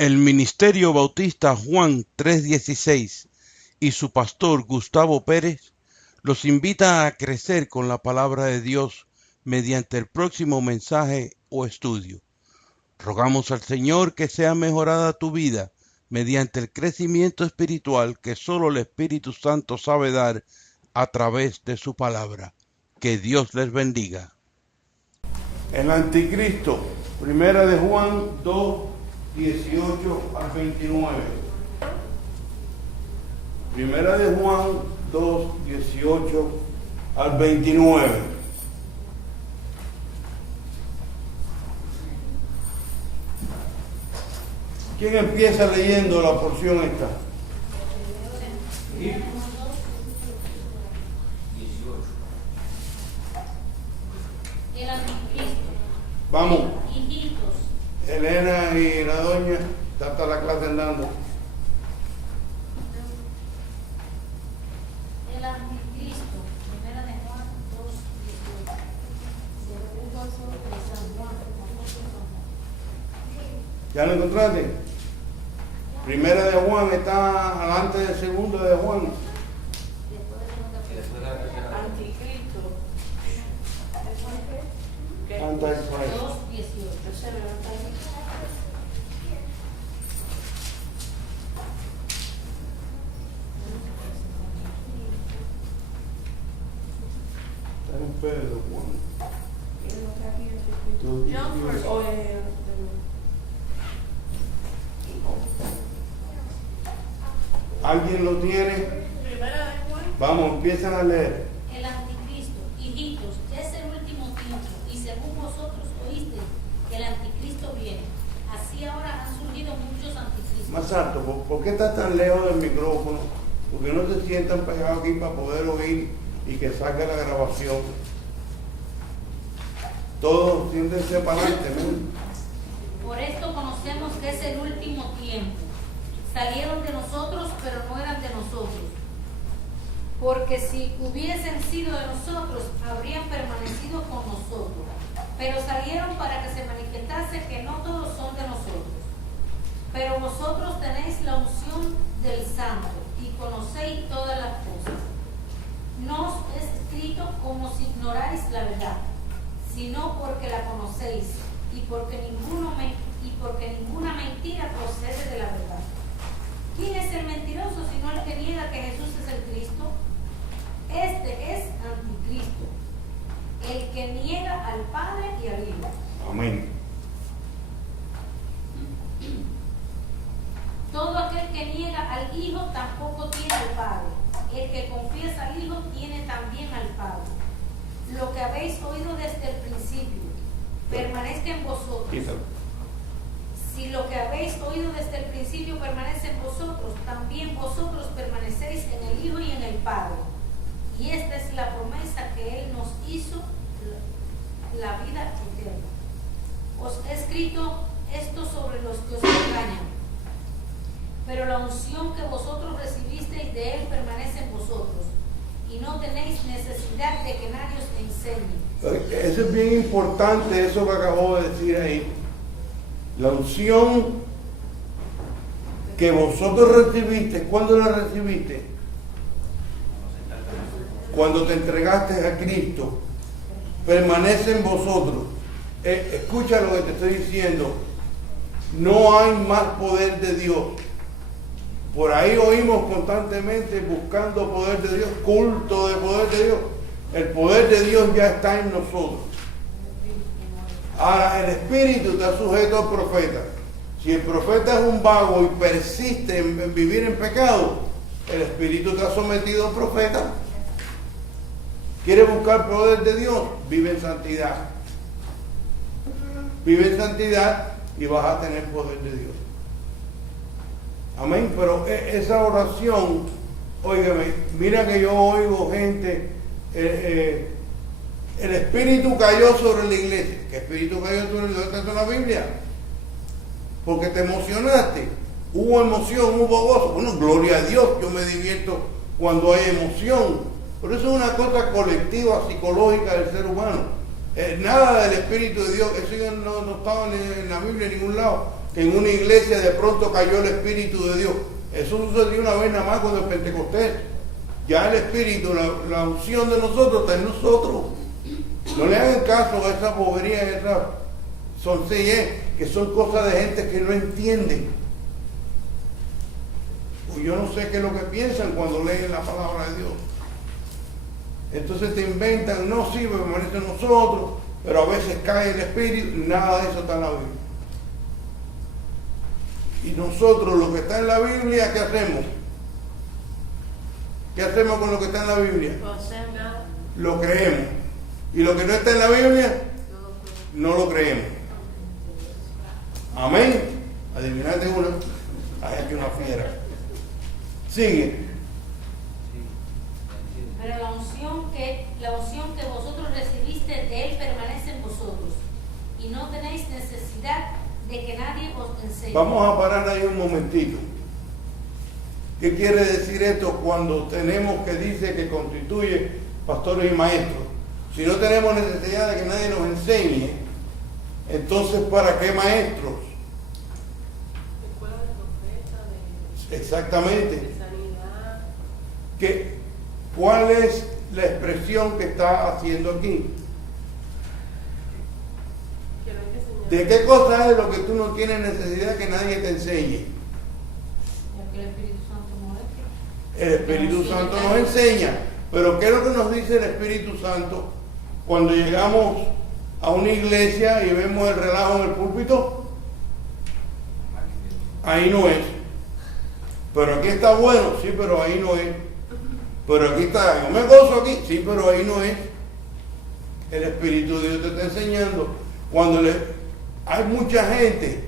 El Ministerio Bautista Juan 3:16 y su pastor Gustavo Pérez los invita a crecer con la palabra de Dios mediante el próximo mensaje o estudio. Rogamos al Señor que sea mejorada tu vida mediante el crecimiento espiritual que solo el Espíritu Santo sabe dar a través de su palabra. Que Dios les bendiga. El anticristo, primera de Juan 2:18 al 29. Primera de Juan 2:18 al 29. ¿Quién empieza leyendo la porción esta? El anticristo. Vamos. Hijitos. Elena y la doña, está la clase andando. El anticristo. Primera de Juan 2:18. De San Juan. ¿Ya lo encontraste? Primera de Juan está alante del segundo de Juan. Anticristo. Antichrist. 2:18. Está en Pedro, Juan. John first. ¿Alguien lo tiene? Primera de Juan. Vamos, empiezan a leer. El anticristo. Hijitos, es el último tiempo, y según vosotros oísteis que el anticristo viene. Así ahora han surgido muchos anticristos. Más alto, ¿por qué estás tan lejos del micrófono? Porque no se sientan pegados aquí para poder oír y que salga la grabación. Todos siéntense para adelante, ¿no? Por esto conocemos que es el último tiempo. Salieron de nosotros, pero no eran de nosotros. Porque si hubiesen sido de nosotros, habrían permanecido con nosotros. Pero salieron para que se manifestase que no todos son de nosotros. Pero vosotros tenéis la unción del Santo y conocéis todas las cosas. No os es escrito como si ignoráis la verdad, sino porque la conocéis y porque ninguna mentira procede de la verdad. ¿Quién es el mentiroso sino el que niega que Jesús es el Cristo? Este es anticristo, el que niega al Padre y al Hijo. Amén. Todo aquel que niega al Hijo tampoco tiene al Padre. El que confiesa al Hijo tiene también al Padre. Lo que habéis oído desde el principio permanezca en vosotros. Quítalo. Si lo que habéis oído desde el principio permanece en vosotros, también vosotros permanecéis en el Hijo y en el Padre. Y esta es la promesa que Él nos hizo, la vida eterna. Os he escrito esto sobre los que os engañan, pero la unción que vosotros recibisteis de Él permanece en vosotros, y no tenéis necesidad de que nadie os enseñe. Eso es bien importante, eso que acabo de decir ahí. La unción que vosotros recibiste, ¿cuándo la recibiste? Cuando te entregaste a Cristo, permanece en vosotros. Escucha lo que te estoy diciendo. No hay más poder de Dios. Por ahí oímos constantemente buscando poder de Dios, culto de poder de Dios. El poder de Dios ya está en nosotros. Ahora, el espíritu está sujeto al profeta. Si el profeta es un vago y persiste en vivir en pecado, el espíritu está sometido al profeta. ¿Quiere buscar poder de Dios? Vive en santidad. Vive en santidad y vas a tener poder de Dios. Amén. Pero esa oración, óigame, mira que yo oigo gente, el espíritu cayó sobre la iglesia. ¿Qué espíritu cayó sobre la iglesia? ¿Dónde está en la Biblia? Porque te emocionaste. Hubo emoción, hubo gozo. Bueno, gloria a Dios, yo me divierto cuando hay emoción. Pero eso es una cosa colectiva, psicológica del ser humano. Nada del Espíritu de Dios, eso no estaba en la Biblia en ningún lado. que en una iglesia de pronto cayó el Espíritu de Dios. Eso sucedió una vez nada más con el Pentecostés. Ya el Espíritu, la unción de nosotros está en nosotros. No le hagan caso a esa bobería, a esa soncillez, que son cosas de gente que no entienden. Pues yo no sé qué es lo que piensan cuando leen la palabra de Dios. Entonces te inventan, no, sí, permanece en nosotros, pero a veces cae el Espíritu, nada de eso está en la Biblia. Y nosotros, lo que está en la Biblia, ¿qué hacemos? ¿Qué hacemos con lo que está en la Biblia? Lo creemos. Y lo que no está en la Biblia, no lo creemos. Amén. Adivinaste una. Hay aquí una fiera. Sigue. Pero la unción que vosotros recibiste de él permanece en vosotros, y no tenéis necesidad de que nadie os enseñe. Vamos a parar ahí un momentito. ¿Qué quiere decir esto cuando tenemos que dice que constituye pastores y maestros? Si no tenemos necesidad de que nadie nos enseñe, entonces ¿para qué maestros? Escuela de profeta, Exactamente. de sanidad. ¿Cuál es la expresión que está haciendo aquí? Que no hay que enseñar. ¿De qué cosa es lo que tú no tienes necesidad que nadie te enseñe? Ya que el Espíritu Santo no es. El Espíritu Santo nos enseña. Pero ¿qué es lo que nos dice el Espíritu Santo cuando llegamos a una iglesia y vemos el relajo en el púlpito? Ahí no es. Pero aquí está bueno, sí, pero ahí no es. Pero aquí está, yo me gozo aquí, sí, pero ahí no es. El Espíritu de Dios te está enseñando. Cuando hay mucha gente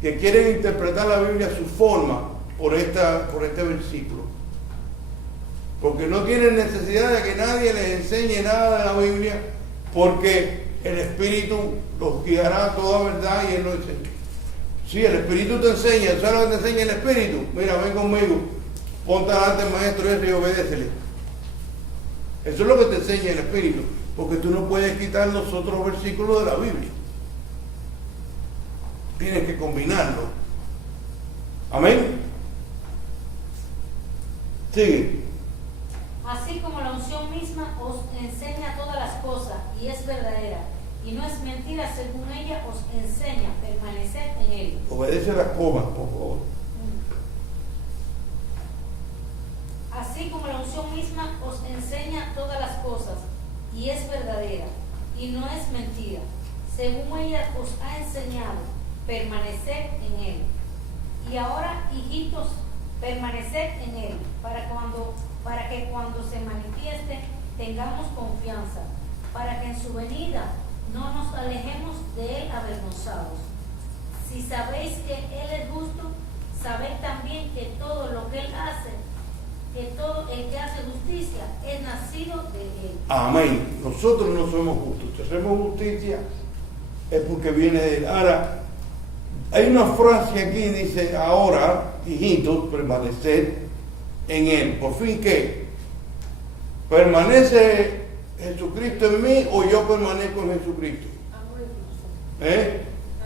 que quiere interpretar la Biblia a su forma por este versículo. Porque no tienen necesidad de que nadie les enseñe nada de la Biblia, porque el Espíritu los guiará a toda verdad y Él los enseña. Sí, el Espíritu te enseña. ¿Sabes lo que te enseña el Espíritu? Mira, ven conmigo, ponte delante del maestro ese y obedécele. Eso es lo que te enseña el Espíritu, porque tú no puedes quitar los otros versículos de la Biblia. Tienes que combinarlo. Amén. Sigue. Así como la unción misma os enseña todas las cosas y es verdadera, y no es mentira, según ella os enseña, permaneced en él. Obedece las comas, por favor. Así como la unción misma os enseña todas las cosas y es verdadera, y no es mentira, según ella os ha enseñado, permaneced en él. Y ahora, hijitos, permaneced en él, para que cuando se manifieste tengamos confianza, para que en su venida no nos alejemos de él avergonzados. Si sabéis que él es justo, sabed también que todo lo que él hace, que todo el que hace justicia es nacido de él. Amén. Nosotros no somos justos. Si hacemos justicia es porque viene de él. Ahora, hay una frase aquí, dice, ahora, hijitos, permaneced en él. ¿Por fin qué? ¿Permanece Jesucristo en mí o yo permanezco en Jesucristo? Ambos incluso. ¿Eh?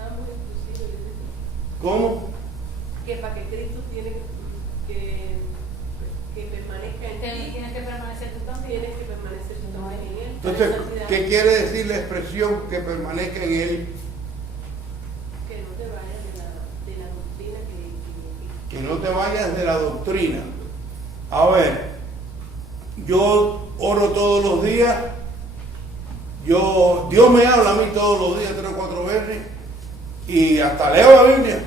Ambos inclusive. ¿Cómo? Que para que Cristo tiene que permanezca en ti, Tienes que permanecer tú también. tienes que permanecer tú también en él. Entonces, Para esa ¿qué santidad, quiere decir la expresión que permanezca en él? que no te vayas de la doctrina que Que no te vayas de la doctrina. A ver, yo oro todos los días, Dios me habla a mí todos los días 3 o 4 veces y hasta leo la Biblia.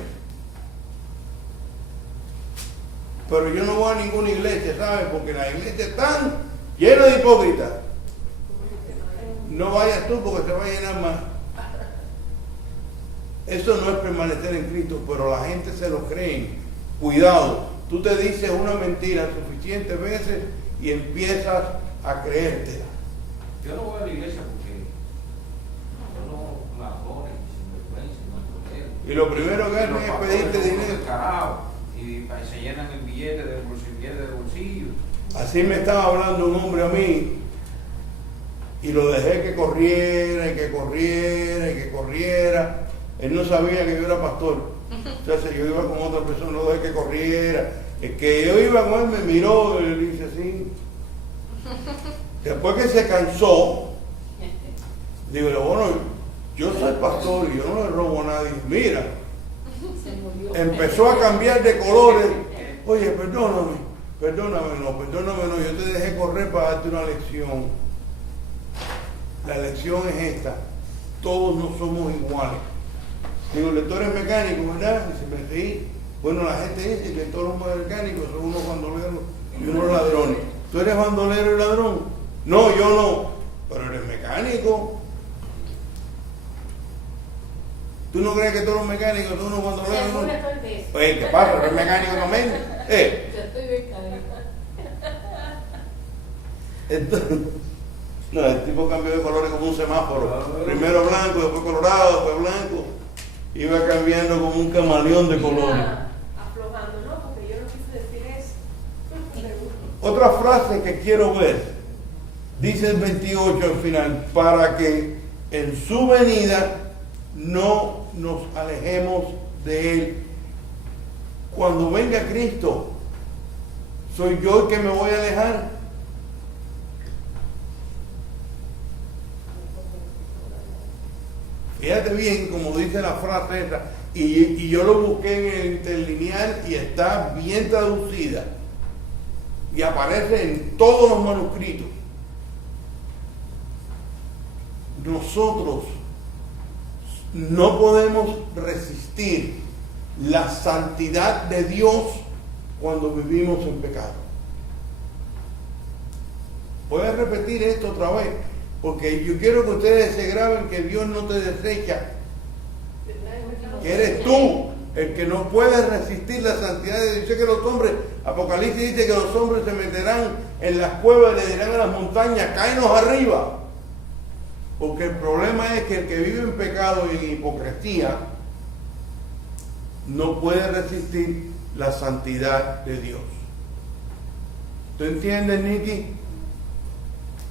Pero yo no voy a ninguna iglesia, ¿sabes? Porque las iglesias están llenas de hipócritas. No vayas tú porque te va a llenar más. Eso no es permanecer en Cristo, pero la gente se lo cree. Cuidado, tú te dices una mentira suficientes veces y empiezas a creértela. Yo no voy a la iglesia porque yo no ladrones, sinvergüenza, no. Y lo primero que hacen es pedirte dinero. Y se llenan el billete del bolsillo. Así me estaba hablando un hombre a mí y lo dejé que corriera y que corriera y que corriera. Él no sabía que yo era pastor. Entonces yo iba con otra persona, no dejé que corriera. El que yo iba con él me miró y le dice así. Después que se cansó, digo, bueno, yo soy pastor y yo no le robo a nadie. Mira, empezó a cambiar de colores. Oye, perdóname, no, yo te dejé correr para darte una lección. La lección es esta: todos no somos iguales. Digo, tú eres mecánico, ¿verdad? Y se me reí. Bueno, la gente dice que todos los mecánicos son unos bandoleros y unos ladrones. ¿Tú eres bandolero y ladrón? No, yo no. Pero eres mecánico. ¿Tú no crees que todos los mecánicos son unos bandoleros? Según estoy de eso. Oye, ¿qué pasa? ¿Eres mecánico también? Yo estoy mecánica. Entonces, no, el tipo cambió de colores como un semáforo. Primero blanco, después colorado, después blanco. Iba cambiando como un camaleón de colores. Aflojando, ¿no? Porque yo no quise decir eso. Otra frase que quiero ver, dice el 28 al final, para que en su venida no nos alejemos de Él. Cuando venga Cristo, ¿soy yo el que me voy a alejar? Fíjate bien como dice la frase esa, y yo lo busqué en el interlineal y está bien traducida y aparece en todos los manuscritos. Nosotros no podemos resistir la santidad de Dios cuando vivimos en pecado. Voy a repetir esto otra vez, porque yo quiero que ustedes se graben que Dios no te desecha, que eres tú el que no puede resistir la santidad de Dios. Dice que los hombres, Apocalipsis dice que los hombres se meterán en las cuevas y le dirán a las montañas, cáenos arriba. Porque el problema es que el que vive en pecado y en hipocresía no puede resistir la santidad de Dios. ¿Tú entiendes, Nicky?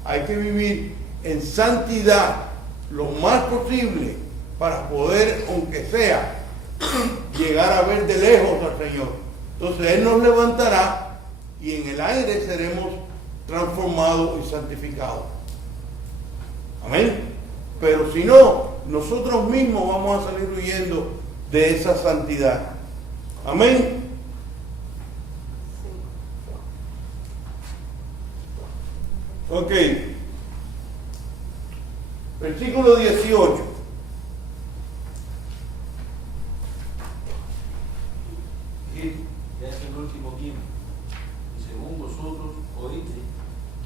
Hay que vivir en santidad lo más posible para poder, aunque sea, llegar a ver de lejos al Señor. Entonces Él nos levantará y en el aire seremos transformados y santificados. Amén. Pero si no, nosotros mismos vamos a salir huyendo de esa santidad. Amén. Ok. Versículo 18. Ya es el último tiempo. Y según vosotros oíste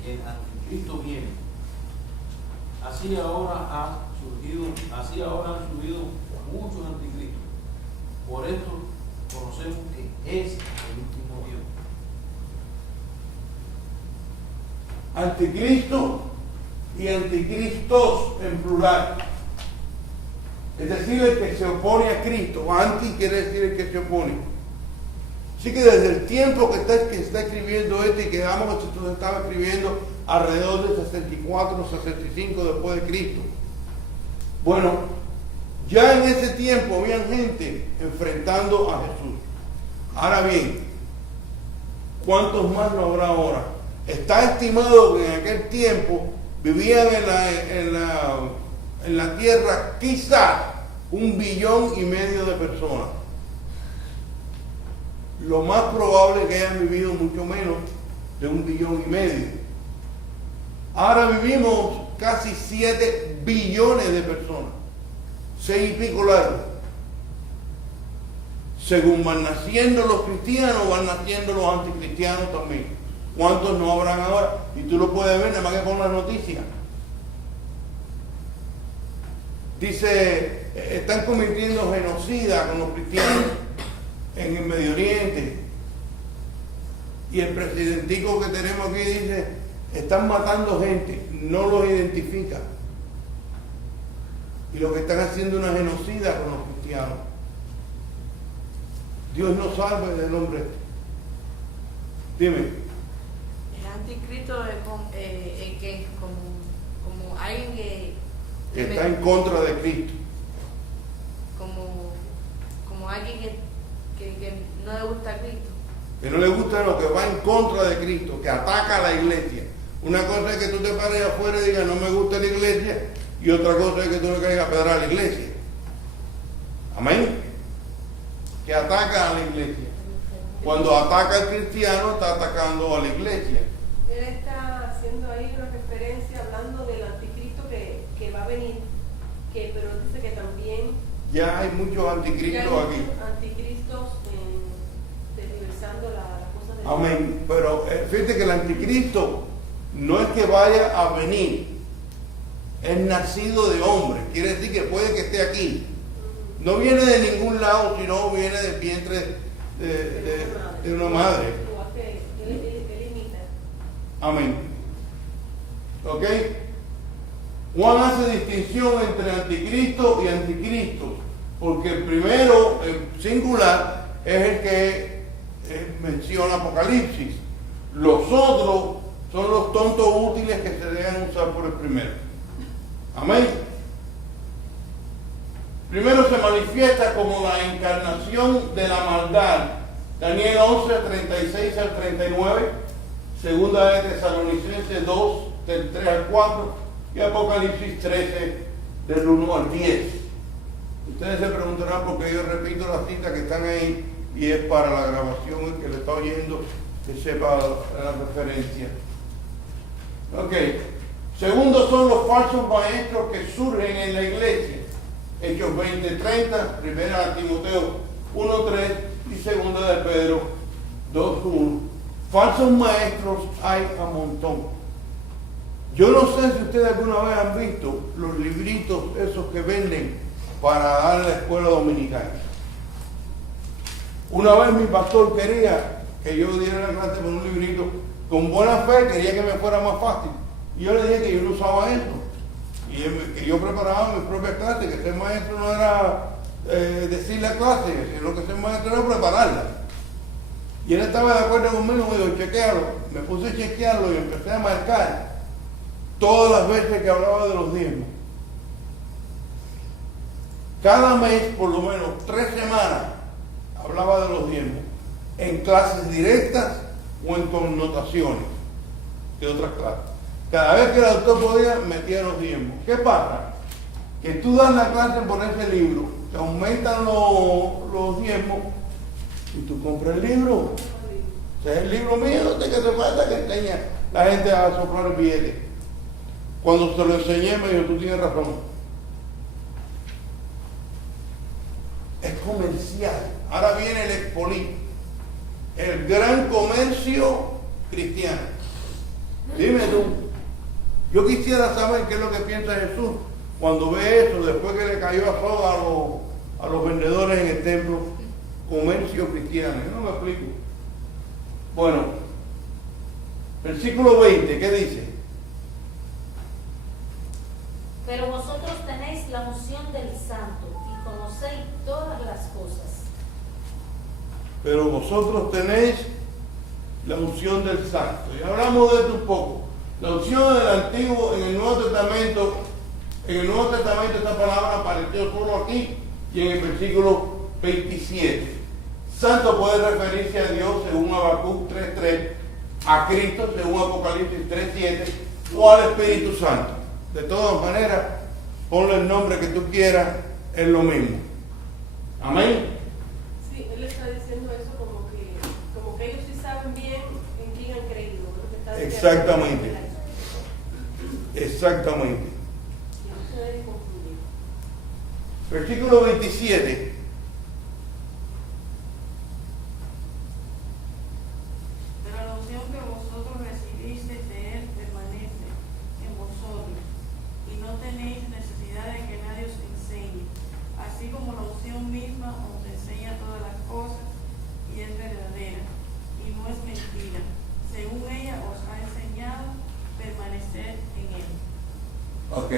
que el anticristo viene. Así ahora han surgido muchos anticristos. Por esto conocemos que es el último Dios. Anticristo y anticristos en plural. Es decir, el que se opone a Cristo. Anti quiere decir el que se opone. Así que desde el tiempo que está escribiendo y que se estaba escribiendo alrededor de 64, 65 después de Cristo. Bueno, ya en ese tiempo había gente enfrentando a Jesús. Ahora bien, ¿cuántos más lo habrá ahora? Está estimado que en aquel tiempo vivían en la tierra quizás 1,5 billones de personas. Lo más probable es que hayan vivido mucho menos de 1,5 billones. Ahora vivimos casi 7 billones de personas, 6 y pico largos. Según van naciendo los cristianos, van naciendo los anticristianos también. ¿Cuántos no habrán ahora? Y tú lo puedes ver nada más que con las noticias. Dice, están cometiendo genocida con los cristianos en el Medio Oriente. Y el presidentico que tenemos aquí dice, están matando gente, no los identifica. Y lo que están haciendo es una genocida con los cristianos. Dios nos salve del hombre. Dime. El anticristo es que es como alguien que Está en contra de Cristo. como como alguien que no le gusta a Cristo. Que no le gusta lo que va en contra de Cristo, que ataca a la iglesia. Una cosa es que tú te pares afuera y digas no me gusta la iglesia, y otra cosa es que tú le caigas a pedrar a la iglesia. Amén. Que ataca a la iglesia. Cuando ataca al cristiano, está atacando a la iglesia. Él está haciendo ahí una referencia hablando del anticristo que va a venir, pero dice que también Ya hay muchos anticristos aquí. anticristos tergiversando las cosas de Dios. Amén. Pero fíjate que el anticristo no es que vaya a venir, es nacido de hombre. Quiere decir que puede que esté aquí. No viene de ningún lado, sino viene del vientre de una madre. Igual que él imita. Amén. ¿Ok? Juan hace distinción entre anticristo y anticristo, porque el primero, en singular, es el que menciona Apocalipsis. Los otros son los tontos útiles que se dejan usar por el primero. Amén. Primero se manifiesta como la encarnación de la maldad. Daniel 11, 36 al 39, segunda de Tesalonicenses 2, del 3 al 4, y Apocalipsis 13, del 1 al 10. Ustedes se preguntarán por qué yo repito las citas que están ahí, y es para la grabación, el que le está oyendo, que sepa la referencia. Ok. Segundo son los falsos maestros que surgen en la iglesia. Hechos 20:30, primera de Timoteo 1:3 y segunda de Pedro 2:1. Falsos maestros hay a montón. Yo no sé si ustedes alguna vez han visto los libritos esos que venden para dar a la escuela dominical. Una vez mi pastor quería que yo diera la clase con un librito, con buena fe, quería que me fuera más fácil. Y yo le dije que yo no usaba eso. Y que yo preparaba mi propia clase, que ser maestro no era decir la clase, sino que ser maestro era prepararla. Y él estaba de acuerdo conmigo, me dijo, chequealo. Me puse a chequearlo y empecé a marcar todas las veces que hablaba de los diezmos. Cada mes, por lo menos 3 semanas, hablaba de los diezmos, en clases directas o en connotaciones de otras clases. Cada vez que el autor podía, metía los diezmos. ¿Qué pasa? Que tú das la clase por ese libro, te aumentan los diezmos y tú compras el libro. Ese es el libro mío, ¿de qué te falta que enseña la gente a soplar el billete? Cuando se lo enseñé me dijo, tú tienes razón. Es comercial. Ahora viene el Expolí, el gran comercio cristiano. Dime tú. Yo quisiera saber qué es lo que piensa Jesús cuando ve eso, después que le cayó a soga a los vendedores en el templo. Comercio cristiano. Yo no me explico. Bueno, versículo 20, ¿qué dice? Pero vosotros tenéis la unción del Santo y conocéis todas las cosas. Pero vosotros tenéis la unción del Santo. Y hablamos de esto un poco. La unción del Antiguo, en el Nuevo Testamento esta palabra apareció solo aquí y en el versículo 27. Santo puede referirse a Dios según Habacuc 3:3, a Cristo según Apocalipsis 3:7 o al Espíritu Santo. De todas maneras, ponle el nombre que tú quieras, es lo mismo. Amén. Sí, él está diciendo eso como que ellos sí saben bien en quién han creído. Lo que está diciendo. Exactamente. Exactamente. Y no se debe confundir. Versículo 27. Pero la unción que vosotros recibisteis de él permanece en vosotros, y no tenéis necesidad de que nadie os enseñe, así como la unción misma os enseña todas las cosas, y es verdadera, y no es mentira. Según ella os ha enseñado, permanecer en él. Ok.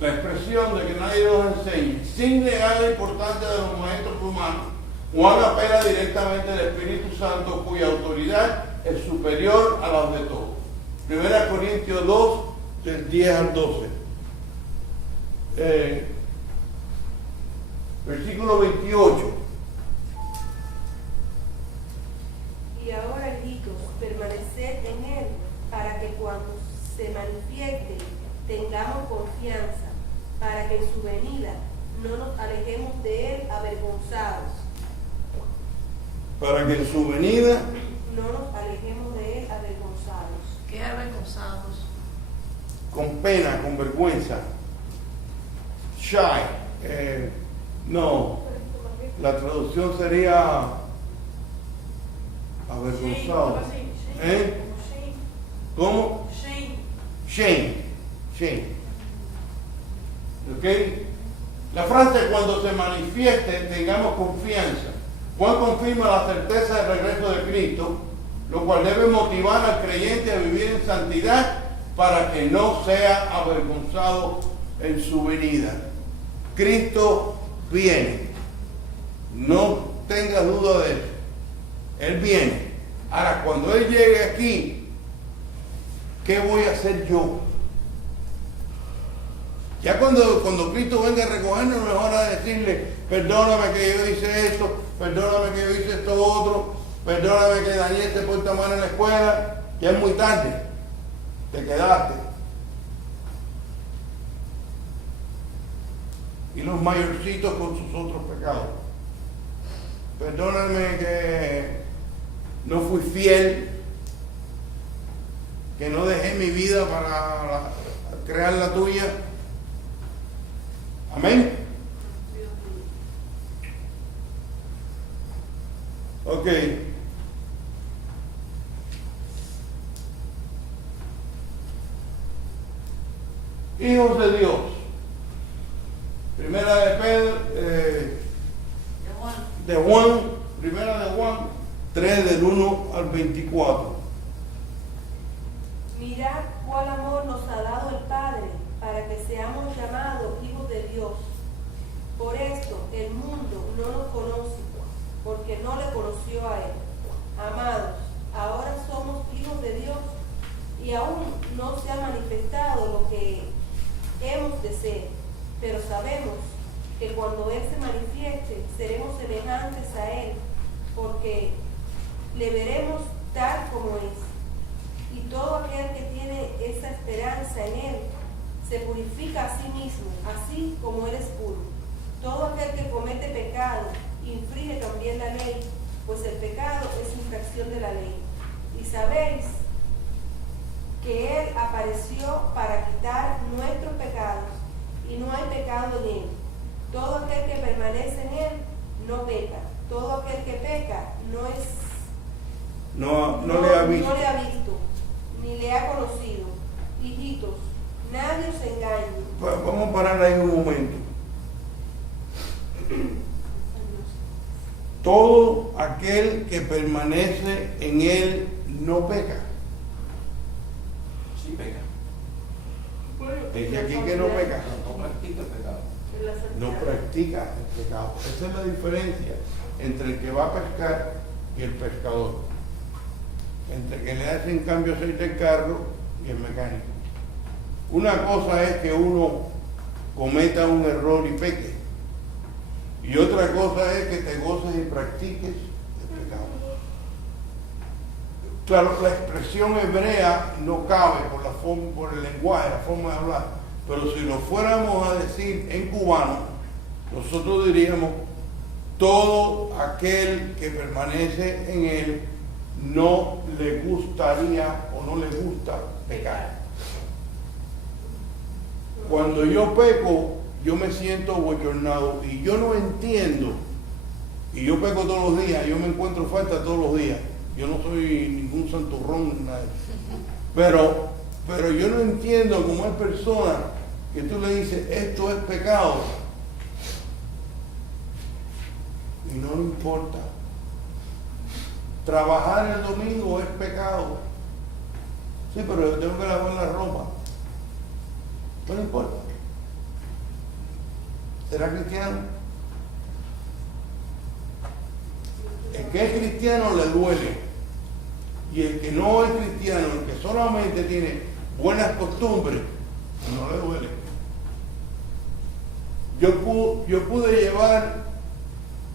La expresión de que nadie nos enseñe, sin negar la importancia de los maestros humanos, Juan apela directamente al Espíritu Santo, cuya autoridad es superior a la de todos. 1 Corintios 2, del 10 al 12. Versículo 28. permanecer en Él, para que cuando se manifieste tengamos confianza, para que en su venida no nos alejemos de Él avergonzados. Para que en su venida No nos alejemos de Él avergonzados. ¿Qué avergonzados? con pena, con vergüenza. Shy. No, la traducción sería avergonzado. ¿Eh? ¿Cómo? Shame. Shame. ¿Ok? La frase cuando se manifieste tengamos confianza. Juan confirma la certeza del regreso de Cristo, lo cual debe motivar al creyente a vivir en santidad para que no sea avergonzado en su venida. Cristo viene. No tengas duda de eso. Él viene. Ahora, cuando Él llegue aquí, ¿qué voy a hacer yo? Ya cuando Cristo venga a recogernos, no es hora de decirle, perdóname que yo hice esto, perdóname que yo hice esto otro, perdóname que Daniel se porta mal en la escuela. Ya es muy tarde. Te quedaste. Y los mayorcitos con sus otros pecados. Perdóname que no fui fiel, que no dejé mi vida para crear la tuya. Amén. Ok. Hijos de Dios. Primera de Pedro, de Juan, primera de Juan 3 del 1 al 24. Mirad cuál amor nos ha dado el Padre para que seamos llamados hijos de Dios. Por esto el mundo no nos conoce, porque no le conoció a Él. Amados, ahora somos hijos de Dios y aún no se ha manifestado lo que hemos de ser, pero sabemos que cuando Él se manifieste seremos semejantes a Él, porque le veremos tal como es. Y todo aquel que tiene esa esperanza en Él se purifica a sí mismo, así como Él es puro. Todo aquel que comete pecado infringe también la ley, pues el pecado es infracción de la ley. Y sabéis que Él apareció para quitar nuestros pecados, y no hay pecado en Él. Todo aquel que permanece en Él no peca. Todo aquel que peca no le ha visto, ni le ha conocido. Hijitos, nadie os engañe. Vamos a parar ahí un momento. Todo aquel que permanece en Él no peca. Sí pega. Dice aquí que no peca. No practica el pecado. No practica el pecado. Esa es la diferencia entre el que va a pescar y el pescador. Entre el que le hacen cambio aceite al carro y el mecánico. Una cosa es que uno cometa un error y peque. Y otra cosa es que te goces y practiques el pecado. Claro, la expresión hebrea no cabe por el lenguaje, la forma de hablar. Pero si lo fuéramos a decir en cubano, nosotros diríamos, todo aquel que permanece en Él no le gustaría o no le gusta pecar. Cuando yo peco, yo me siento bochornado y yo no entiendo, y yo peco todos los días, yo me encuentro falta todos los días, yo no soy ningún santurrón, nada. Pero yo no entiendo cómo hay personas que tú le dices, esto es pecado, y no le importa. Trabajar el domingo es pecado. Sí, pero yo tengo que lavar la ropa. No le importa. ¿Será cristiano? El que es cristiano le duele. Y el que no es cristiano, el que solamente tiene buenas costumbres, no le duele. Yo pude llevar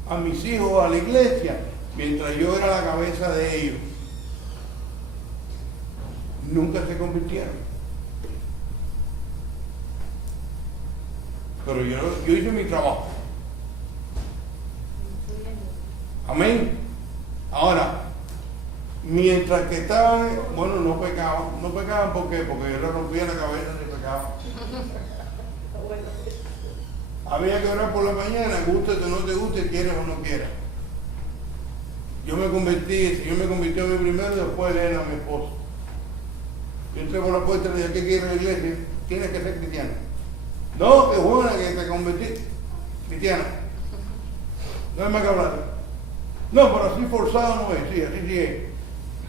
a mis hijos a la iglesia mientras yo era la cabeza de ellos. nunca se convirtieron. Pero yo hice mi trabajo. Amén. Ahora, mientras que estaban, bueno, no pecaban porque yo le rompía la cabeza si pecaban. Había que orar por la mañana, guste o no te guste, quieres o no quieras. Yo me convertí, el Señor me convirtió a mí primero, después él a mi esposo. Yo entré por la puerta y le dije, ¿qué quieres la iglesia? Tienes que ser cristiano. No, que buena que te convertí, cristiana. No hay más que hablar. No, pero así forzado no es, sí, así sí es.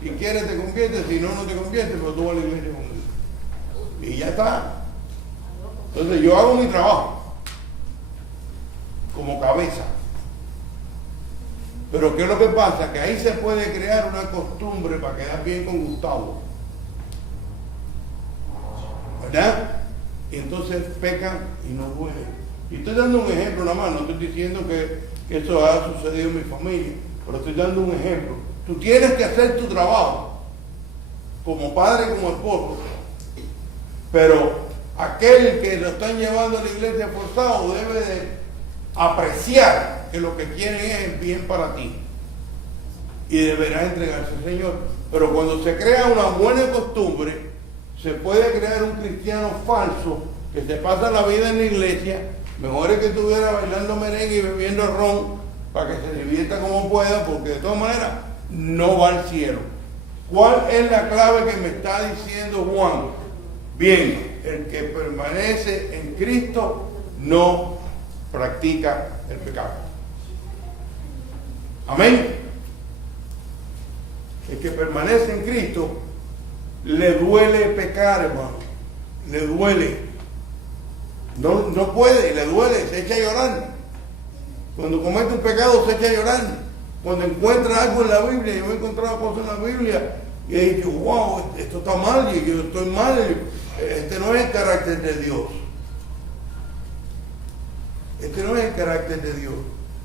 Si quieres te conviertes, si no, no te conviertes, pero tú vas a la iglesia conmigo. Y ya está. Entonces yo hago mi trabajo como cabeza. Pero ¿qué es lo que pasa? Que ahí se puede crear una costumbre para quedar bien con Gustavo. ¿Verdad? Y entonces pecan y no duele. Y estoy dando un ejemplo nada más, no estoy diciendo que eso ha sucedido en mi familia, pero estoy dando un ejemplo. Tú tienes que hacer tu trabajo, como padre, como esposo, pero aquel que lo están llevando a la iglesia forzado debe de apreciar que lo que quieren es el bien para ti y deberá entregarse al Señor. Pero cuando se crea una buena costumbre, se puede crear un cristiano falso que se pasa la vida en la iglesia. Mejor es que estuviera bailando merengue y bebiendo ron para que se divierta como pueda, porque de todas maneras no va al cielo. ¿Cuál es la clave que me está diciendo Juan? Bien, el que permanece en Cristo no practica el pecado. Amén. El que permanece en Cristo le duele pecar, hermano. Le duele. No puede, le duele, se echa a llorar. Cuando comete un pecado se echa a llorar. Cuando encuentra algo en la Biblia, yo me he encontrado cosas en la Biblia y he dicho, wow, esto está mal, y yo estoy mal, este no es el carácter de Dios. Este no es el carácter de Dios.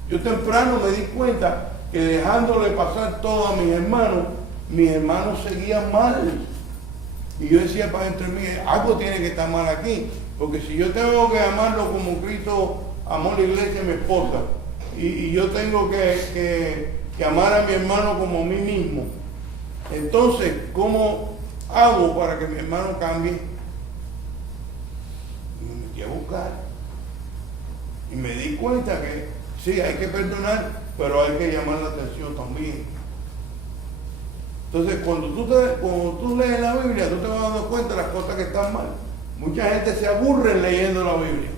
Yo temprano me di cuenta que dejándole pasar todo a mis hermanos seguían mal. Y yo decía para dentro de mí, algo tiene que estar mal aquí. Porque si yo tengo que amarlo como Cristo amó la iglesia y mi esposa, y yo tengo que amar a mi hermano como a mí mismo, entonces, ¿cómo hago para que mi hermano cambie? Y me metí a buscar. Y me di cuenta que sí, hay que perdonar, pero hay que llamar la atención también. Entonces, cuando tú lees la Biblia, tú te vas dando cuenta de las cosas que están mal. Mucha gente se aburre leyendo la Biblia,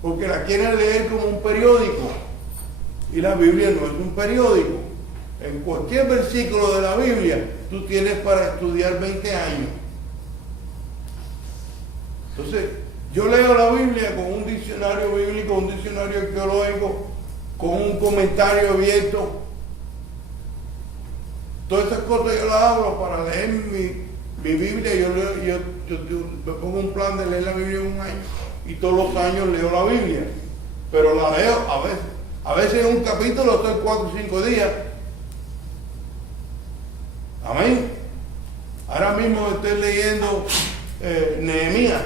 porque la quieren leer como un periódico. Y la Biblia no es un periódico. En cualquier versículo de la Biblia, tú tienes para estudiar 20 años. Entonces, yo leo la Biblia con un diccionario bíblico, un diccionario arqueológico, con un comentario abierto. Todas esas cosas yo las hablo para leer mi Biblia. Yo me pongo un plan de leer la Biblia en un año y todos los años leo la Biblia. Pero la leo a veces en un capítulo estoy 4 o 5 días. Amén. Ahora mismo estoy leyendo Nehemías.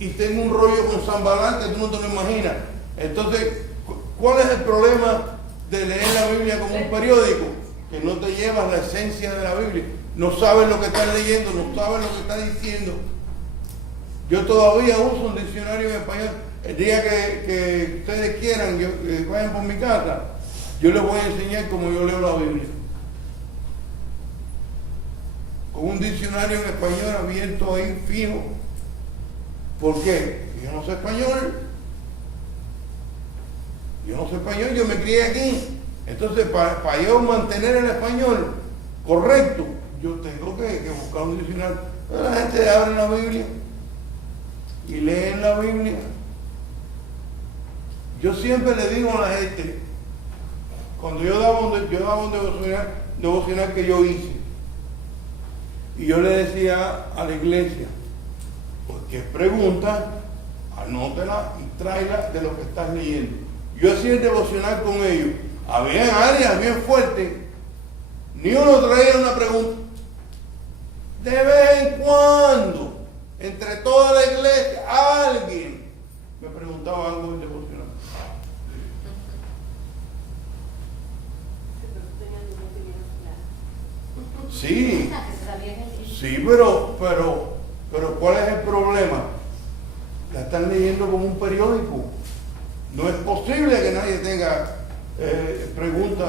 Y tengo un rollo con Sanballat que tú no te lo imaginas. Entonces, ¿cuál es el problema de leer la Biblia como un periódico? Que no te llevas la esencia de la Biblia. No sabes lo que estás leyendo, no sabes lo que estás diciendo. Yo todavía uso un diccionario en español. El día que ustedes quieran, que vayan por mi casa, yo les voy a enseñar cómo yo leo la Biblia. Con un diccionario en español abierto ahí, fijo. ¿Por qué? Yo no sé español. Yo me crié aquí. Entonces, para yo mantener el español correcto, yo tengo que buscar un diccionario. La gente abre la Biblia y lee la Biblia. Yo siempre le digo a la gente, cuando yo daba un devocional que yo hice, y yo le decía a la iglesia, cualquier pregunta, anótela y tráela de lo que estás leyendo. Yo hacía el devocional con ellos. Había áreas bien fuertes, Ni uno traía una pregunta. De vez en cuando, entre toda la iglesia, alguien me preguntaba algo en devocional. Sí, sí, pero ¿cuál es el problema? La están leyendo como un periódico. No es posible que nadie tenga preguntas.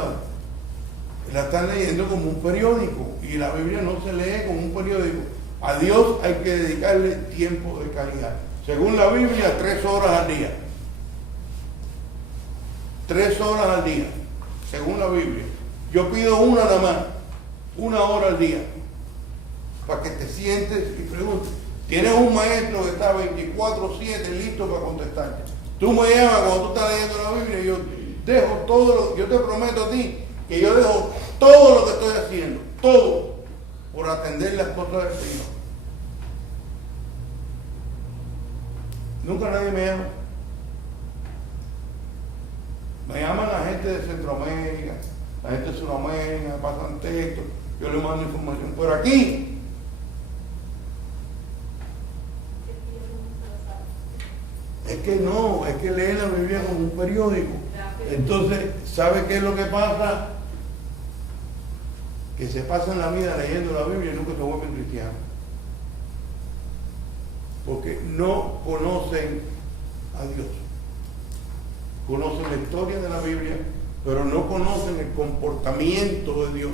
La están leyendo como un periódico y la Biblia no se lee como un periódico. A Dios hay que dedicarle tiempo de calidad. Según la Biblia, 3 horas al día. 3 horas al día, según la Biblia. Yo pido una nada más, 1 hora al día, para que te sientes y preguntes. Tienes un maestro que está 24/7 listo para contestarte. Tú me llamas cuando tú estás leyendo la Biblia y yo dejo todo, yo te prometo a ti que yo dejo todo lo que estoy haciendo, todo, por atender las cosas del Señor. Nunca nadie me llama. Me llaman la gente de Centroamérica, la gente de Sudamérica, me pasan textos, yo le mando información. Pero aquí, es que leen la Biblia como un periódico. Entonces, ¿sabe qué es lo que pasa? Que se pasan la vida leyendo la Biblia y nunca se vuelven cristianos. Porque no conocen a Dios. Conocen la historia de la Biblia, pero no conocen el comportamiento de Dios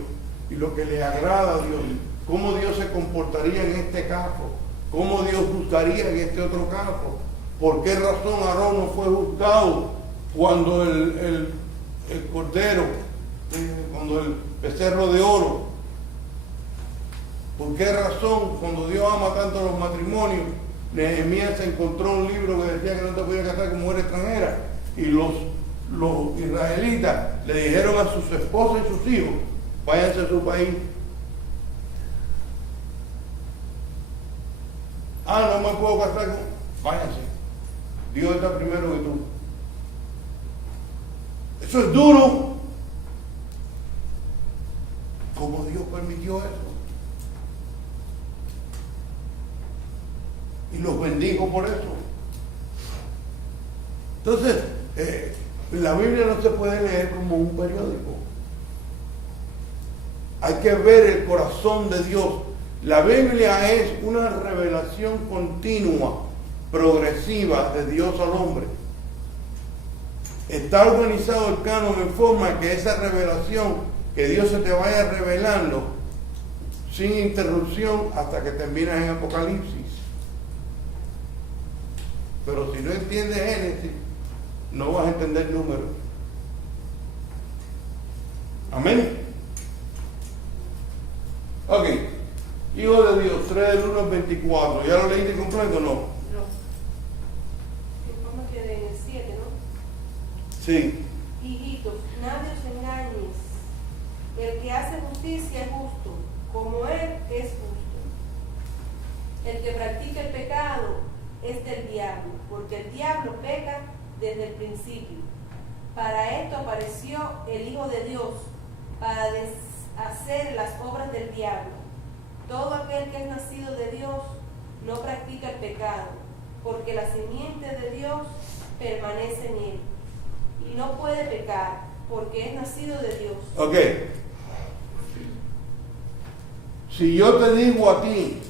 y lo que le agrada a Dios. Cómo Dios se comportaría en este caso. Cómo Dios juzgaría en este otro caso. ¿Por qué razón Aarón no fue juzgado cuando el cordero, cuando el becerro de oro? ¿Por qué razón cuando Dios ama tanto los matrimonios, Nehemías se encontró un libro que decía que no te podías casar con mujer extranjera? Y los israelitas le dijeron a sus esposas y sus hijos, váyanse a su país. No me puedo casar con... Váyanse. Dios está primero que tú. Eso es duro. ¿Cómo Dios permitió eso? Y los bendijo por eso. Entonces, la Biblia no se puede leer como un periódico. Hay que ver el corazón de Dios. La Biblia es una revelación continua, progresiva de Dios al hombre. Está organizado el canon en forma que esa revelación, que Dios se te vaya revelando sin interrupción hasta que terminas en Apocalipsis. Pero si no entiendes Génesis, no vas a entender números. Amén. Ok. Hijo de Dios, 3 del 1 al 24. ¿Ya lo leíste completo o no? No. ¿Cómo quedé en el 7, no? Sí. Hijitos, nadie os engañes. El que hace justicia es justo, como él es justo. El que practica el pecado es del diablo, porque el diablo peca desde el principio. Para esto apareció el Hijo de Dios, para deshacer las obras del diablo. Todo aquel que es nacido de Dios no practica el pecado, porque la simiente de Dios permanece en él. Y no puede pecar, porque es nacido de Dios. Ok. Si yo te digo a ti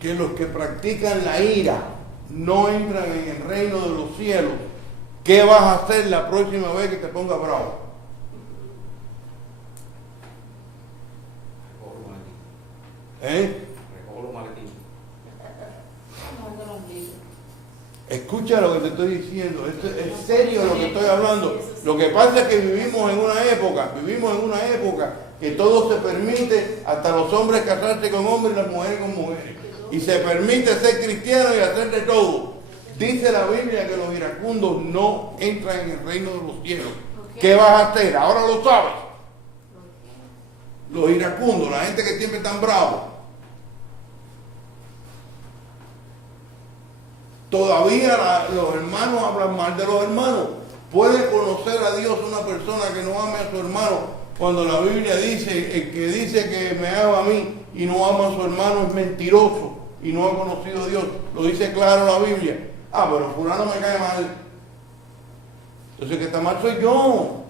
que los que practican la ira no entran en el reino de los cielos, ¿qué vas a hacer la próxima vez que te pongas bravo? Recojo los maletines. Escucha lo que te estoy diciendo, esto es serio lo que estoy hablando. Lo que pasa es que vivimos en una época que todo se permite, hasta los hombres casarse con hombres y las mujeres con mujeres. Y se permite ser cristiano y hacer de todo. Dice la Biblia que los iracundos no entran en el reino de los cielos. ¿Qué vas a hacer? Ahora lo sabes. Los iracundos, la gente que siempre están bravos. Todavía los hermanos hablan mal de los hermanos. ¿Puede conocer a Dios una persona que no ame a su hermano cuando la Biblia dice, el que dice que me ama a mí y no ama a su hermano es mentiroso y no ha conocido a Dios. Lo dice claro la Biblia. Ah, pero fulano me cae mal. Entonces el que está mal soy yo.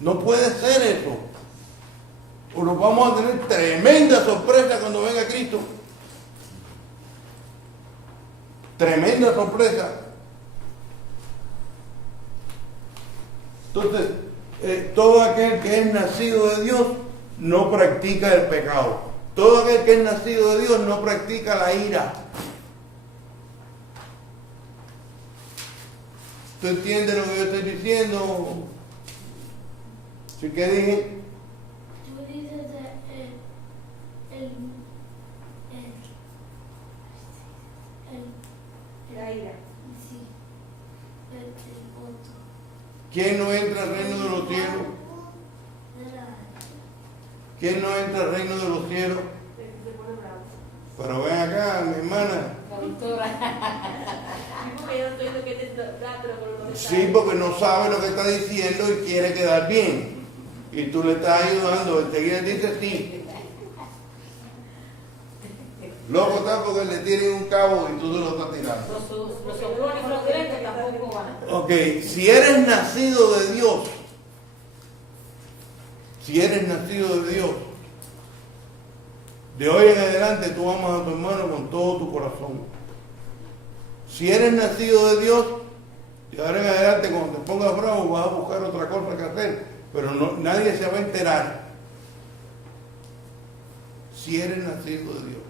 No puede ser eso. O nos vamos a tener tremenda sorpresa cuando venga Cristo. Tremenda sorpresa. Entonces, todo aquel que es nacido de Dios no practica el pecado. Todo aquel que es nacido de Dios no practica la ira. ¿Tú entiendes lo que yo estoy diciendo? ¿Sí que dije? Tú dices La ira. sí, el voto. ¿Quién no entra al reino de los cielos? ¿Quién no entra al reino de los cielos? Se pone bravo. Pero ven acá, mi hermana. Porque yo no estoy diciendo que te da, pero con lo que Sí, porque no sabe lo que está diciendo y quiere quedar bien. Y tú le estás ayudando, enseguida dice sí. Loco está porque le tienen un cabo y tú se lo estás tirando. Los soplones y los directos tampoco van. Ok, si eres nacido de Dios, de hoy en adelante tú amas a tu hermano con todo tu corazón. Si eres nacido de Dios, de ahora en adelante cuando te pongas bravo vas a buscar otra cosa que hacer, pero nadie se va a enterar. Si eres nacido de Dios.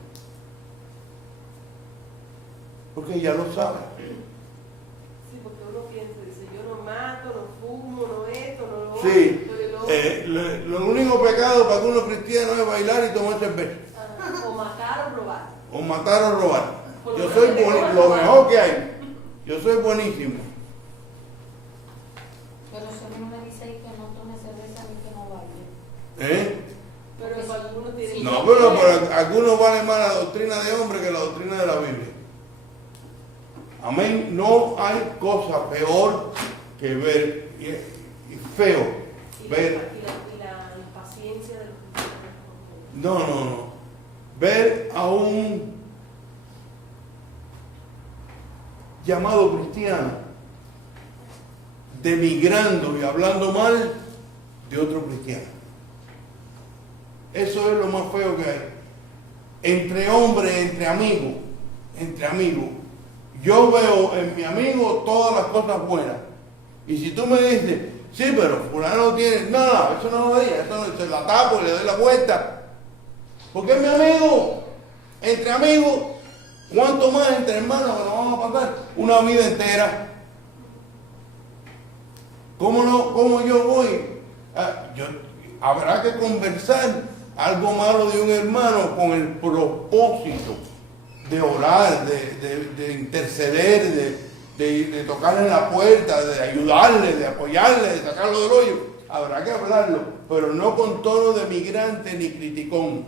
Porque ya lo sabes. Sí, porque uno piensa, dice, yo no mato, no fumo, no esto, no lo otro. Sí, lo otro. lo único pecado para algunos cristianos es bailar y tomar cerveza. O matar o robar. O matar o robar. Por Yo lo soy menos te lo roban. mejor que hay. Yo soy buenísimo. Pero si a mí no me dice ahí que no tome cerveza ni que no baile. ¿Eh? Pero para algunos tienen... Sí. No, pero para algunos vale más la doctrina de hombre que la doctrina de la Biblia. Amén. No hay cosa peor que ver, y feo, ver, la impaciencia de los cristianos. no. Ver a un llamado cristiano denigrando y hablando mal de otro cristiano. Eso es lo más feo que hay. Entre hombres, entre amigos. Yo veo en mi amigo todas las cosas buenas. Y si tú me dices, sí, pero fulano no tiene nada, eso no lo veía, eso no, se la tapo y le doy la vuelta. Porque es mi amigo. Entre amigos, ¿cuánto más entre hermanos que nos vamos a pasar? Una vida entera. ¿Cómo yo voy? Habrá que conversar algo malo de un hermano con el propósito de orar, de interceder, de tocarle en la puerta, de ayudarle, de apoyarle, de sacarlo del hoyo. Habrá que hablarlo, pero no con tono de migrante ni criticón,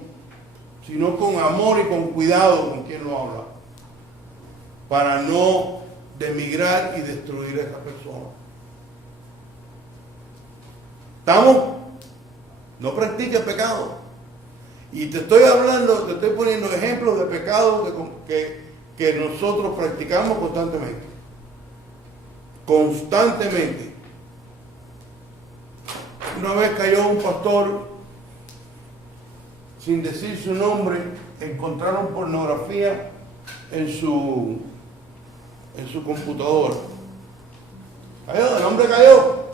sino con amor y con cuidado con quien lo habla, para no demigrar y destruir a esa persona. ¿Estamos? No practiques pecado. Y te estoy hablando, te estoy poniendo ejemplos de pecados que nosotros practicamos constantemente. Constantemente. Una vez cayó un pastor, sin decir su nombre, encontraron pornografía en su computadora. Cayó, el hombre cayó.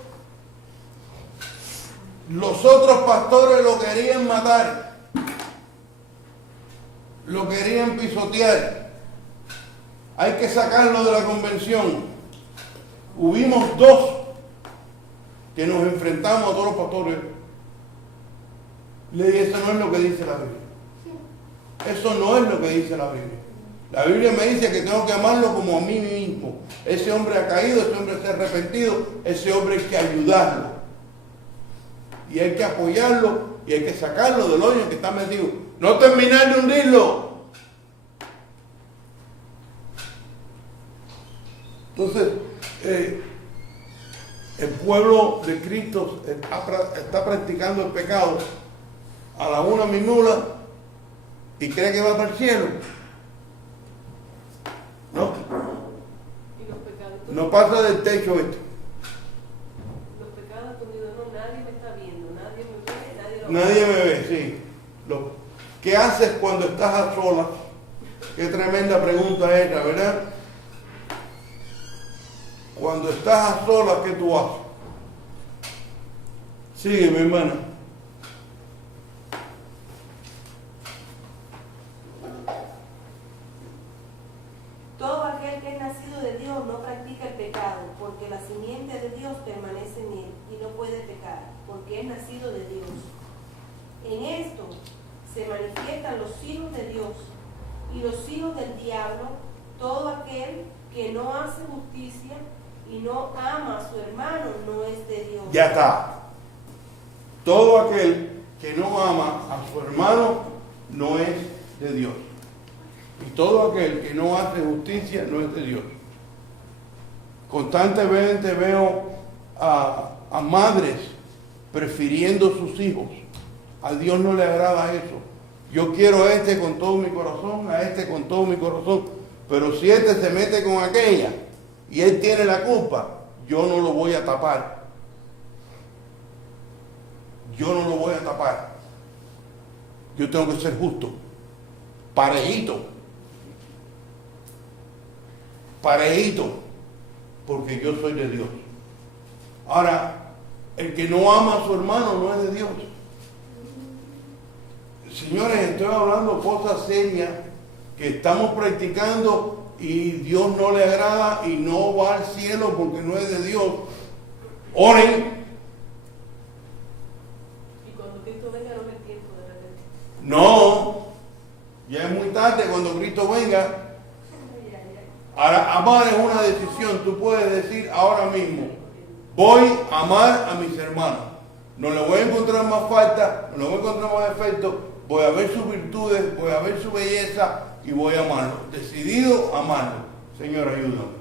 Los otros pastores lo querían matar. Lo querían pisotear. Hay que sacarlo de la convención. Hubimos dos que nos enfrentamos a todos los pastores. Le dije, eso no es lo que dice la Biblia. Eso no es lo que dice la Biblia. La Biblia me dice que tengo que amarlo como a mí mismo. Ese hombre ha caído, ese hombre se ha arrepentido, ese hombre hay que ayudarlo. Y hay que apoyarlo y hay que sacarlo del hoyo en que está metido. No terminar de hundirlo. Entonces, el pueblo de Cristo está practicando el pecado a la una minula y cree que va para el cielo. No, Y los pecados. no pasa del techo esto. Los pecados escondidos, no, nadie me está viendo, nadie me ve, nadie lo Nadie me ve, sí. ¿Qué haces cuando estás a solas? Qué tremenda pregunta esta, ¿verdad? Cuando estás a solas, ¿qué tú haces? Sigue, mi hermana. Todo aquel que es nacido de Dios no practica el pecado, porque la simiente de Dios permanece en él y no puede pecar, porque es nacido de Dios. En esto se manifiestan los hijos de Dios y los hijos del diablo, todo aquel que no hace justicia y no ama a su hermano no es de Dios. Ya está. Todo aquel que no ama a su hermano no es de Dios. Y todo aquel que no hace justicia no es de Dios. Constantemente veo a madres prefiriendo sus hijos. A Dios no le agrada eso. Yo quiero a este con todo mi corazón, a este con todo mi corazón. Pero si este se mete con aquella y él tiene la culpa, yo no lo voy a tapar. Yo no lo voy a tapar. Yo tengo que ser justo. Parejito. Parejito. Porque yo soy de Dios. Ahora, el que no ama a su hermano no es de Dios. Señores, estoy hablando cosas serias que estamos practicando y Dios no le agrada y no va al cielo porque no es de Dios. Oren. Y cuando Cristo venga no es tiempo de repente. No, ya es muy tarde cuando Cristo venga. Ahora, amar es una decisión. Tú puedes decir ahora mismo, voy a amar a mis hermanos. No le voy a encontrar más falta, no le voy a encontrar más defectos. Voy a ver sus virtudes, voy a ver su belleza y voy a amarlo. Decidido a amarlo. Señor, ayúdame.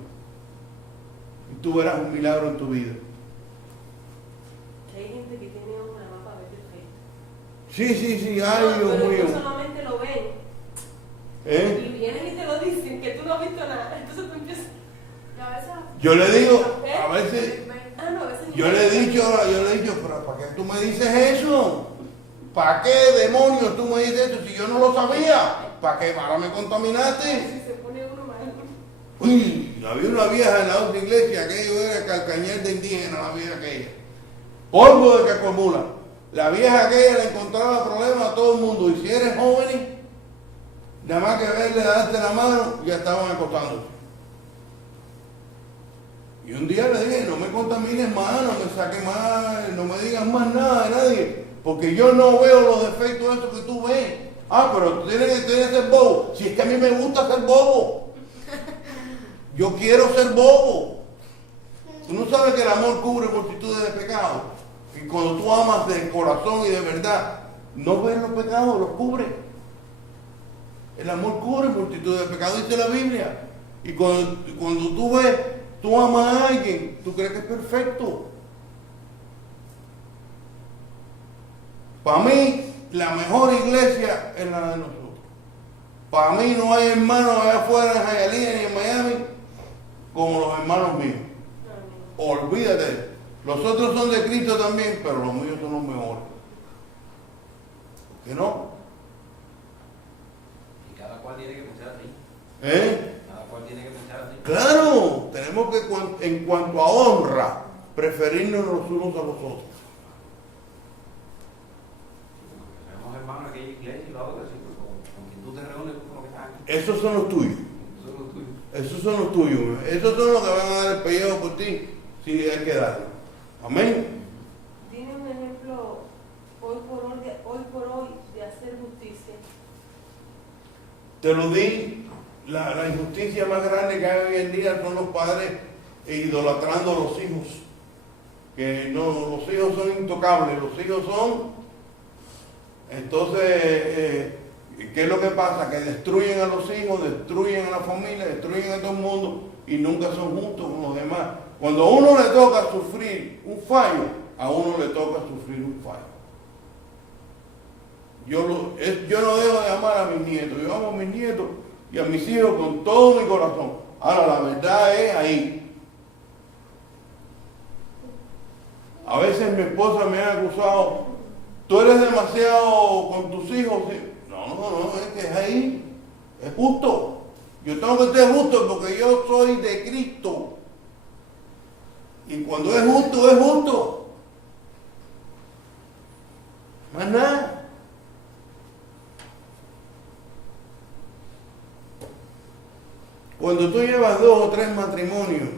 Y tú verás un milagro en tu vida. Que hay gente que tiene ojos nada más para ver defectos. Sí, ay Dios pero mío. ellos solamente lo ven. Y vienen y te lo dicen, que tú no has visto nada. Entonces tú empiezas. Y a veces, Yo le digo, a veces, Ah, no, a veces yo le he dicho, pero ¿para qué tú me dices eso? ¿Para qué demonios tú me dices eso si yo no lo sabía? ¿Para qué? ¿Para me contaminaste? Si se pone uno mal. Uy, había una vieja en la otra iglesia, aquello era calcañar de indígena, la vieja aquella. Polvo de que acumula. La vieja aquella le encontraba problemas a todo el mundo. Y si eres joven, nada más que verle darte la mano, ya estaban acostándose. Y un día le dije, no me contamines más, no me saques más, no me digas más nada de nadie, porque yo no veo los defectos de esos que tú ves. Ah, pero tú tienes que ser bobo. Si es que a mí me gusta ser bobo. Yo quiero ser bobo. Tú no sabes que el amor cubre multitudes de pecados. Y cuando tú amas de corazón y de verdad, no ves los pecados, los cubre. El amor cubre multitudes de pecados, dice la Biblia. Y cuando tú ves, tú amas a alguien, tú crees que es perfecto. Para mí, la mejor iglesia es la de nosotros. Para mí no hay hermanos allá afuera en Hialeah ni en Miami como los hermanos míos. Olvídate. Los otros son de Cristo también, pero los míos son los mejores. ¿Qué no? Y cada cual tiene que pensar así. ¿Eh? Cada cual tiene que pensar así. Claro, tenemos que en cuanto a honra, preferirnos los unos a los otros. Tenemos hermanos en aquella iglesia y la otra, sí, pues, con quien tú te reúnes con los que están aquí. Esos son los tuyos. Eso es lo tuyo. Esos son los tuyos. Esos son los que van a dar el pellejo por ti, si hay que darlo. Amén. Dime un ejemplo hoy por hoy de hacer justicia. Te lo di. La injusticia más grande que hay hoy en día son los padres idolatrando a los hijos. Que no, los hijos son intocables, los hijos son. Entonces, ¿qué es lo que pasa? Que destruyen a los hijos, destruyen a la familia, destruyen a todo el mundo y nunca son justos con los demás. Cuando a uno le toca sufrir un fallo, a uno le toca sufrir un fallo. Yo no dejo de amar a mis nietos. Yo amo a mis nietos y a mis hijos con todo mi corazón. Ahora, la verdad es ahí. A veces mi esposa me ha acusado, tú eres demasiado con tus hijos. No, es que es ahí. Es justo. Yo tengo que ser justo porque yo soy de Cristo. Y cuando es justo, es justo. Más nada. Cuando tú llevas 2 o 3 matrimonios,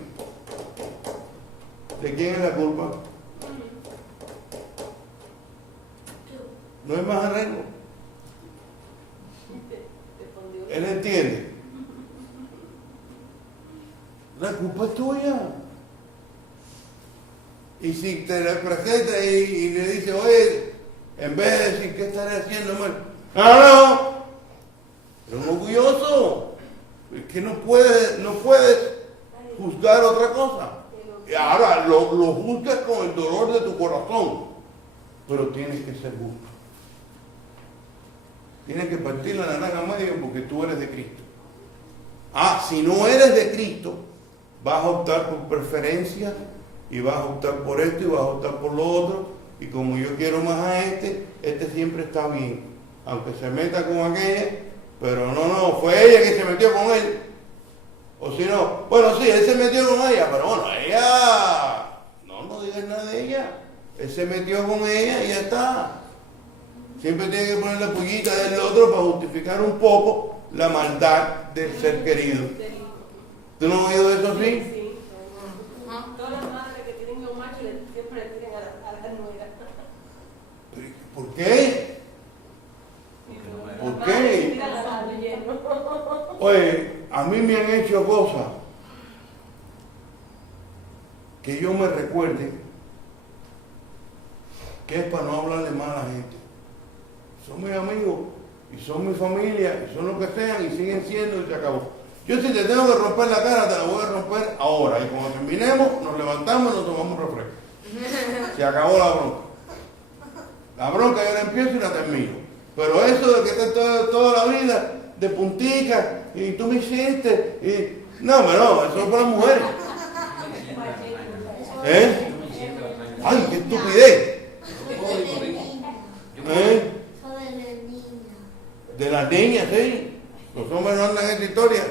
¿de quién es la culpa? No es más arreglo. Él entiende. La culpa es tuya. Y si te le presenta y le dice, oye, en vez de decir, ¿qué estaré haciendo mal? No, pero un orgulloso. Es que no puedes juzgar otra cosa. Y ahora lo juzgas con el dolor de tu corazón, pero tienes que ser justo. Tienes que partir la naranja medio porque tú eres de Cristo. Si no eres de Cristo, vas a optar por preferencia y vas a optar por esto y vas a optar por lo otro. Y como yo quiero más a este siempre está bien. Aunque se meta con aquella, pero no, fue ella que se metió con él. O si no, bueno, sí, él se metió con ella, pero bueno, ella, no digas nada de ella. Él se metió con ella y ya está. Siempre tiene que poner la pullita del otro para justificar un poco la maldad del ser querido. ¿Tú no has oído eso así? Sí. Todas las madres que tienen un macho siempre le tiran a la nuera. ¿Por qué? ¿Por qué? Oye, a mí me han hecho cosas que yo me recuerde que es para no hablarle mal a la gente. Son mis amigos y son mi familia y son lo que sean y siguen siendo y se acabó. Yo si te tengo que romper la cara, te la voy a romper ahora. Y cuando terminemos, nos levantamos y nos tomamos un refresco. Se acabó la bronca. La bronca yo la empiezo y la termino. Pero eso de que estés toda la vida de puntica y tú me hiciste y... No, eso es para las mujeres. ¡Ay, qué estupidez! De las niñas, sí. Los hombres no andan en esta historia.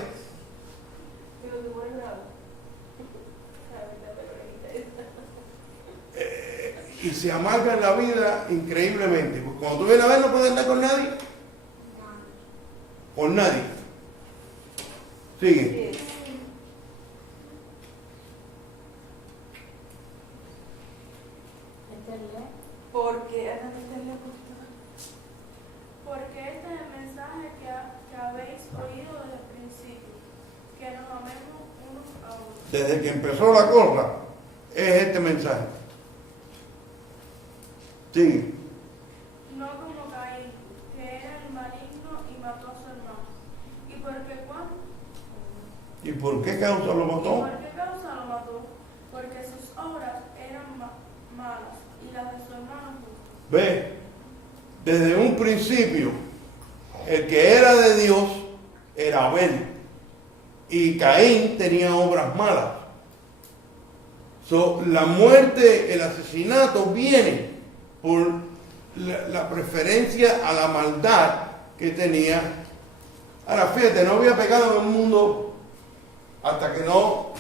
Y se amargan la vida increíblemente. Porque cuando tú vienes a ver, no puedes andar con nadie. Con nadie. Sigue. Porque este es el mensaje que habéis oído desde el principio, que nos amemos unos a otros. Desde que empezó la cosa, es este mensaje. Sigue. No como Caín, que era el maligno y mató a su hermano. ¿Y por qué cuándo? ¿Y por qué causa lo mató? ¿Por qué causa lo mató? Porque sus obras eran malas y las de su hermano justas. Ve, desde un principio, el que era de Dios era Abel. Y Caín tenía obras malas. La muerte, el asesinato viene por la preferencia a la maldad que tenía. Ahora fíjate, no había pecado en el mundo hasta que no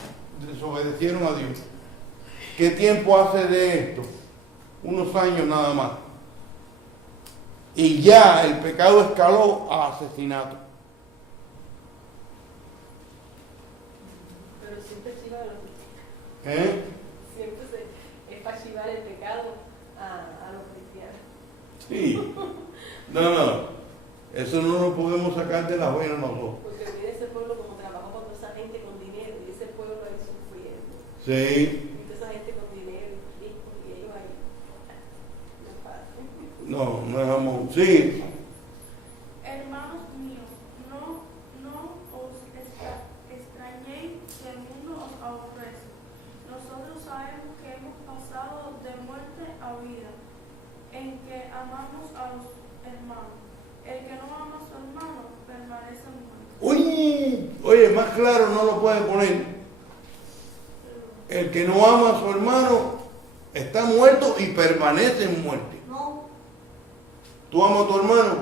desobedecieron a Dios. ¿Qué tiempo hace de esto? Unos años nada más. Y ya el pecado escaló a asesinato. Pero siempre se iba a los... Siempre es para chivar el pecado a los cristianos. Sí. No. Eso no lo podemos sacar de la buena nosotros. Porque mira ese pueblo como trabajó con toda esa gente con dinero y ese pueblo ahí sufriendo. Sí. Y toda esa gente con dinero y ellos ahí. No es amor. Sí. Hermanos míos, no os extrañéis que el mundo os aborrece. más claro no lo puede poner. El que no ama a su hermano está muerto y permanece en muerte. No. ¿Tú amas a tu hermano?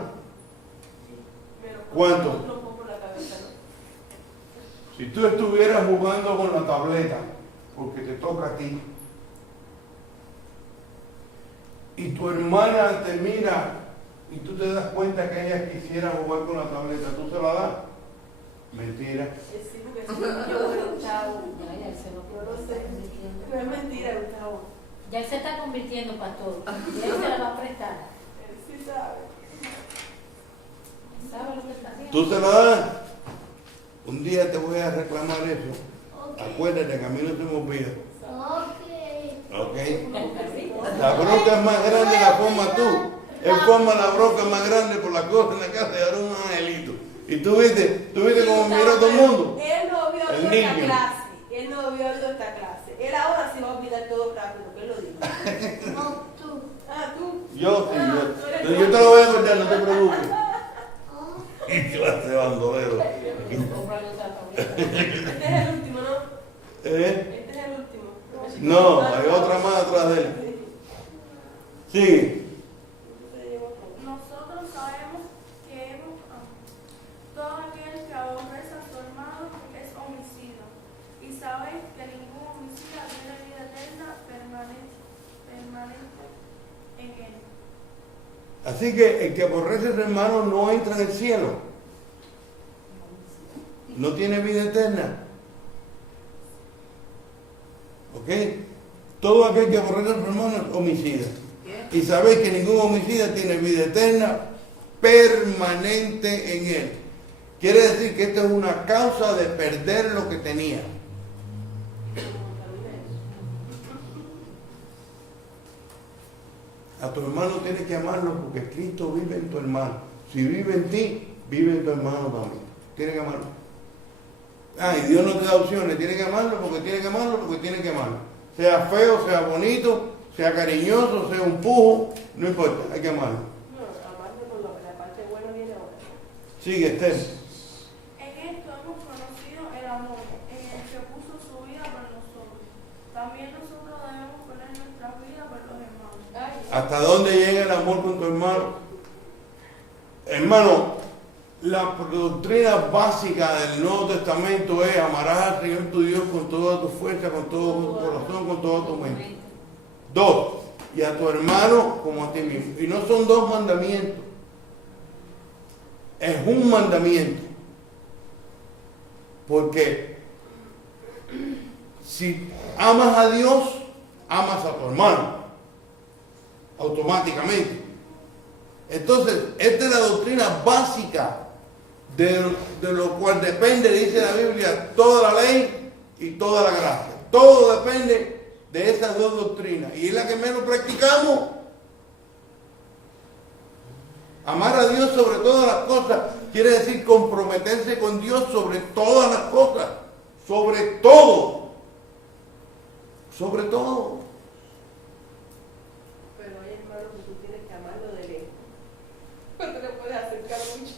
Pero ¿Cuánto? no lo pongo por la cabeza, ¿no? Si tú estuvieras jugando con la tableta, porque te toca a ti, y tu hermana te mira y tú te das cuenta que ella quisiera jugar con la tableta, ¿tú se la das? Mentira. Sí, porque si no, yo voy Gustavo. Ya él se lo Yo no está sé. convirtiendo. No es mentira, Gustavo. Ya él se está convirtiendo, pastor. Y él se la va a prestar. Él sí sabe. ¿Sabe lo que está haciendo? ¿Tú se la das? Un día te voy a reclamar eso. Ok. Acuérdate que a mí no se me olvida. Ok. ¿Ok? La bronca es más grande la forma tú. Él forma la bronca más grande por la cosa en la casa y ahora un angelito. Y tú viste cómo miró todo el mundo. Él no había El oído esta niño. clase. Él no había oído esta clase. Él ahora sí va a olvidar todo rápido, que él lo diga. No, tú. Ah, tú. Yo sí, tú eres yo te lo voy a contar, no te preocupes. Oh. Y clase de bandolero. Cómprale otra tableta. Este es el último, ¿no? ¿Eh? Este es el último. No, hay otra más atrás de él. Sigue. Nosotros sabemos que todo aquel que aborrece a su hermano es homicida. Y sabéis que ningún homicida tiene vida eterna permanente en él. Así que el que aborrece a su hermano no entra en el cielo. No tiene vida eterna. ¿Ok? Todo aquel que aborrece a su hermano es homicida. Y sabéis que ningún homicida tiene vida eterna permanente en él. Quiere decir que esto es una causa de perder lo que tenía. A tu hermano tienes que amarlo porque Cristo vive en tu hermano. Si vive en ti, vive en tu hermano también. Tienes que amarlo. Y Dios no te da opciones. Tienes que amarlo porque tiene que amarlo porque tiene que amarlo. Sea feo, sea bonito, sea cariñoso, sea un pujo, no importa, hay que amarlo. No, amarlo por la parte buena viene ahora. Sigue, Esther. En esto hemos conocido el amor, en el que puso su vida por nosotros. También nosotros debemos poner nuestra vida por los hermanos. ¿Hasta dónde llega el amor con tu hermano? Hermano, la doctrina básica del Nuevo Testamento es amarás al Señor tu Dios con toda tu fuerza, con todo tu corazón, con toda tu mente. 2, y a tu hermano como a ti mismo. Y no son 2 mandamientos, es un mandamiento. Porque si amas a Dios, amas a tu hermano, automáticamente. Entonces, esta es la doctrina básica de lo cual depende, dice la Biblia, toda la ley y toda la gracia. Todo depende de esas 2 doctrinas. Y es la que menos practicamos. Amar a Dios sobre todas las cosas quiere decir comprometerse con Dios sobre todas las cosas. Sobre todo. Sobre todo. Pero hay hermanos que tú tienes que amarlo de lejos. No te le puedes acercar mucho.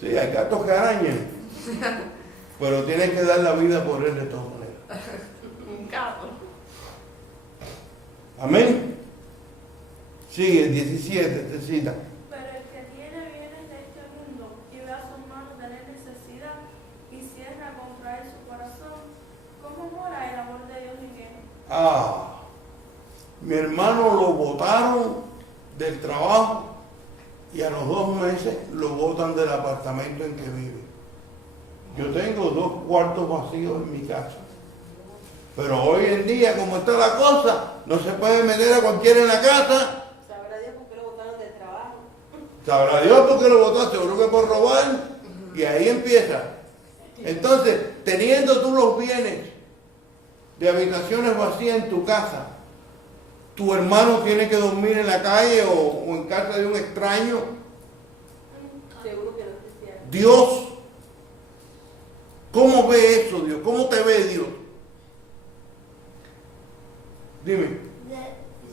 Sí, hay gatos que arañan. Pero tienes que dar la vida por él de todas maneras. Un gato. Amén. Sigue, 17, te cita. Pero el que tiene bienes de este mundo y ve a su hermano tener necesidad y cierra contra él su corazón, ¿cómo mora el amor de Dios en él? Mi hermano lo botaron del trabajo y a los 2 meses lo botan del apartamento en que vive. Yo tengo 2 cuartos vacíos en mi casa. Pero hoy en día, como está la cosa, no se puede meter a cualquiera en la casa. Sabrá Dios por qué lo botaron del trabajo. Sabrá Dios por qué lo botaste, seguro que por robar. Y ahí empieza. Entonces, teniendo tú los bienes de habitaciones vacías en tu casa, tu hermano tiene que dormir en la calle o en casa de un extraño. Seguro que no es cristiano. Dios, ¿cómo ve eso Dios? ¿Cómo te ve Dios? Dime.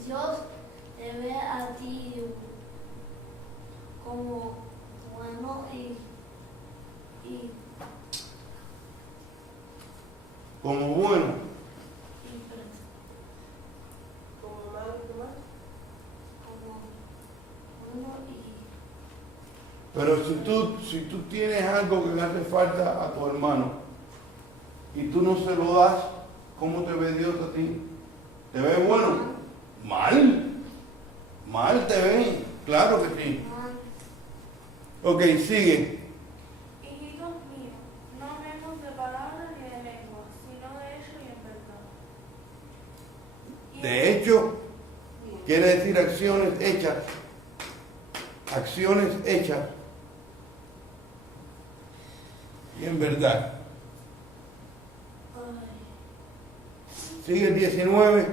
Dios te ve a ti como bueno y como bueno. Como malo y malo. Como uno y Pero si tú tienes algo que le hace falta a tu hermano y tú no se lo das, ¿cómo te ve Dios a ti? ¿Te ve bueno? Mal. Mal te ve. Claro que sí. Ok, sigue. Hijitos míos, no hablemos de palabras ni de lengua, sino de hecho y en verdad. De hecho, quiere decir acciones hechas. Acciones hechas. Y en verdad. Sigue el 19.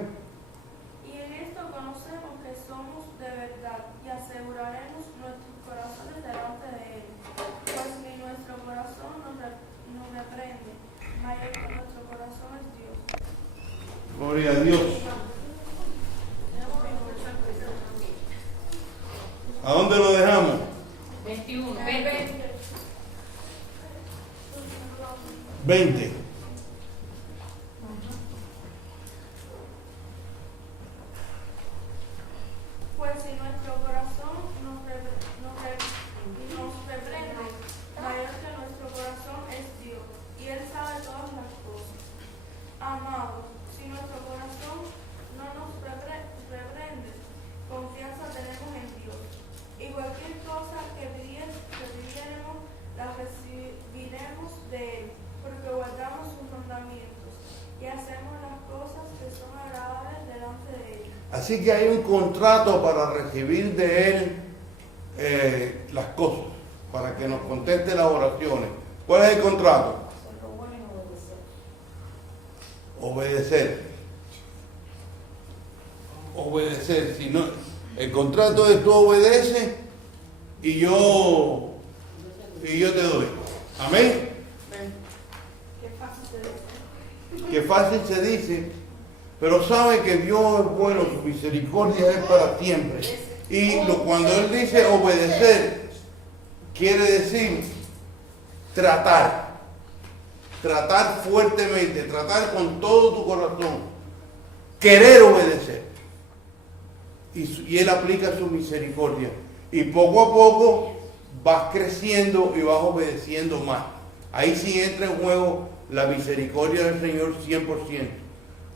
Y en esto conocemos que somos de verdad y aseguraremos nuestros corazones delante de Él. Pues ni nuestro corazón nos reprende, mayor que nuestro corazón es Dios. Gloria a Dios. ¿A dónde lo dejamos? 21. 20. Pues si nuestro corazón nos reprende, mayor que nuestro corazón es Dios, y Él sabe todas las cosas. Amados, si nuestro corazón no nos reprende, confianza tenemos en Dios, y cualquier cosa que pidiéramos, la recibiremos de Él, porque guardamos sus mandamientos, y hacemos las cosas que son agradables delante de Él. Así que hay un contrato para recibir de Él las cosas, para que nos conteste las oraciones. ¿Cuál es el contrato? Obedecer. Obedecer. Si no, el contrato es tú obedeces y yo te doy. Amén. Qué fácil se dice, pero sabe que Dios es bueno, su misericordia es para siempre. Y cuando Él dice obedecer, quiere decir tratar fuertemente, tratar con todo tu corazón, querer obedecer. Y Él aplica su misericordia. Y poco a poco vas creciendo y vas obedeciendo más. Ahí sí entra en juego la misericordia del Señor 100%.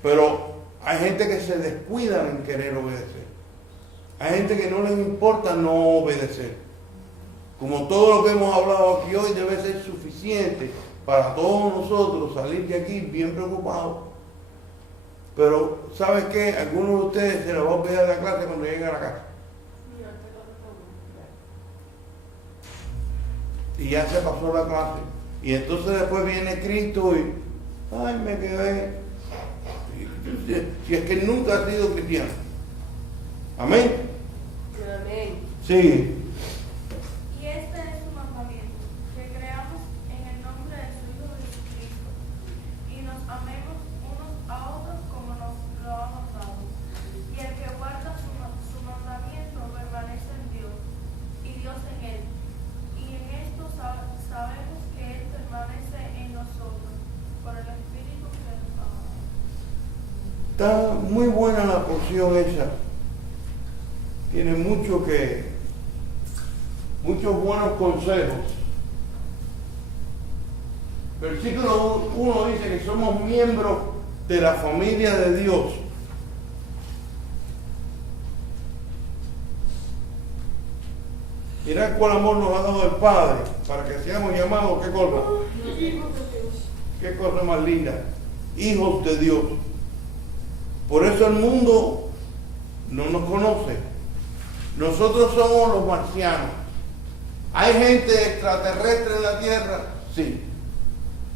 Pero hay gente que se descuida en querer obedecer. Hay gente que no les importa no obedecer. Como todo lo que hemos hablado aquí hoy debe ser suficiente para todos nosotros salir de aquí bien preocupados. Pero, ¿sabes qué? Algunos de ustedes se los va a olvidar la clase cuando lleguen a la casa. Y ya se pasó la clase. Y entonces después viene Cristo y, ay, me quedé. Si es que nunca ha sido cristiano. Amén. Amén. Sí. Y este es su mandamiento, que creamos en el nombre de su Hijo Jesucristo, y nos amemos unos a otros como nos lo ha mandado. Y el que guarda su mandamiento permanece en Dios, y Dios en él. Y en esto sabemos que Él permanece en nosotros, por el Espíritu que nos ha dado. Está muy buena la porción esa. Tiene muchos buenos consejos. Versículo 1 dice que somos miembros de la familia de Dios. Mirad cuál amor nos ha dado el Padre para que seamos llamados, ¿qué cosa? Qué cosa más linda. Hijos de Dios. Por eso el mundo no nos conoce. Nosotros somos los marcianos. ¿Hay gente extraterrestre en la Tierra? Sí.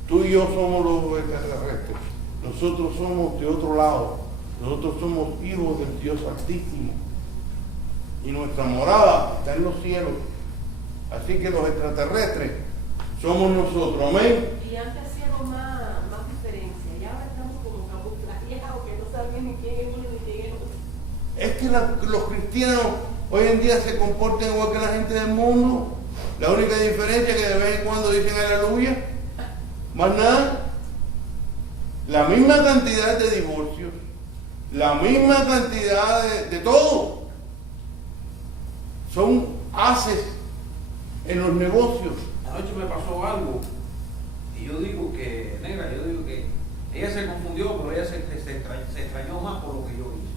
Tú y yo somos los extraterrestres. Nosotros somos de otro lado. Nosotros somos hijos del Dios Altísimo. Y nuestra morada está en los cielos. Así que los extraterrestres somos nosotros. Amén. Y antes hacíamos más diferencia. Y ahora estamos como camuflajeados, que no sabemos ni quién es uno ni quién es otro. Es que los cristianos hoy en día se comportan igual que la gente del mundo. La única diferencia es que de vez en cuando dicen aleluya. Más nada. la misma cantidad de divorcios, la misma cantidad de todo. Son haces en los negocios. Anoche me pasó algo y yo digo que, negra, yo digo que ella se confundió, pero ella se extrañó más por lo que yo hice.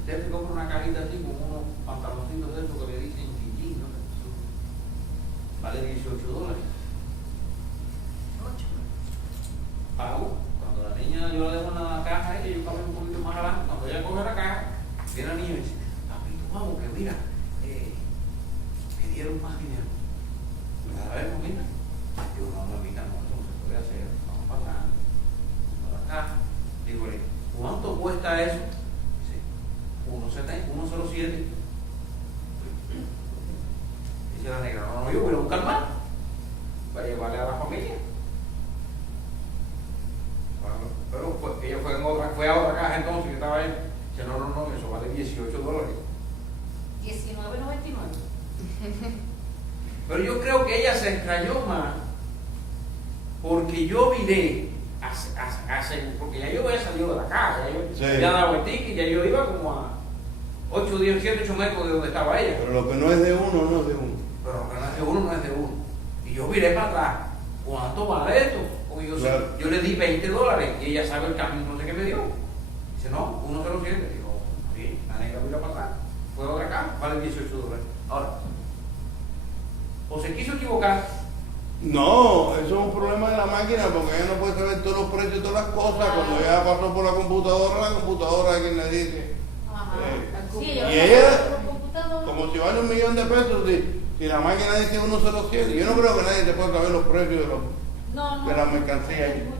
Usted se compra una cajita así con unos pantaloncitos de esos que le dicen chichín, ¿no? Vale $18. Pago. Cuando la niña, yo le dejo en la caja y yo camino un poquito más adelante, cuando ella coge la caja, viene la niña y me dice, papito, vamos, que mira, me dieron más dinero. Me da a ver, mira. Digo, no, mamita, no, eso no se puede hacer, vamos para atrás. Vamos a la caja. Digo, ¿cuánto cuesta eso? Dice, 107. Dice la negra, no, yo voy a buscar más para llevarle a la familia. Pero ella fue a otra caja entonces que estaba ahí. Dice, no, eso vale $18. $19.99. Pero yo creo que ella se extrañó más porque yo viré porque ya yo había salido de la casa, ya yo daba el ticket, ya yo iba como a 8 metros de donde estaba ella. Pero lo que no es de uno, no es de uno. Pero lo que no es de uno, no es de uno. Y yo viré para atrás. ¿Cuánto vale esto? Porque yo le di $20 y ella sabe el camino, no sé qué me dio. Dice, no, 107. Digo, sí, la negra vira para atrás. Fue a otra caja, vale $18. Ahora, o se quiso equivocar. No, eso es un problema de la máquina porque ella no puede saber todos los precios de todas las cosas. Cuando ella pasó por la computadora es quien le dice. Sí, y ella, como si vale $1.000.000, si la máquina dice 107, yo no creo que nadie se pueda saber los precios de la mercancía ahí.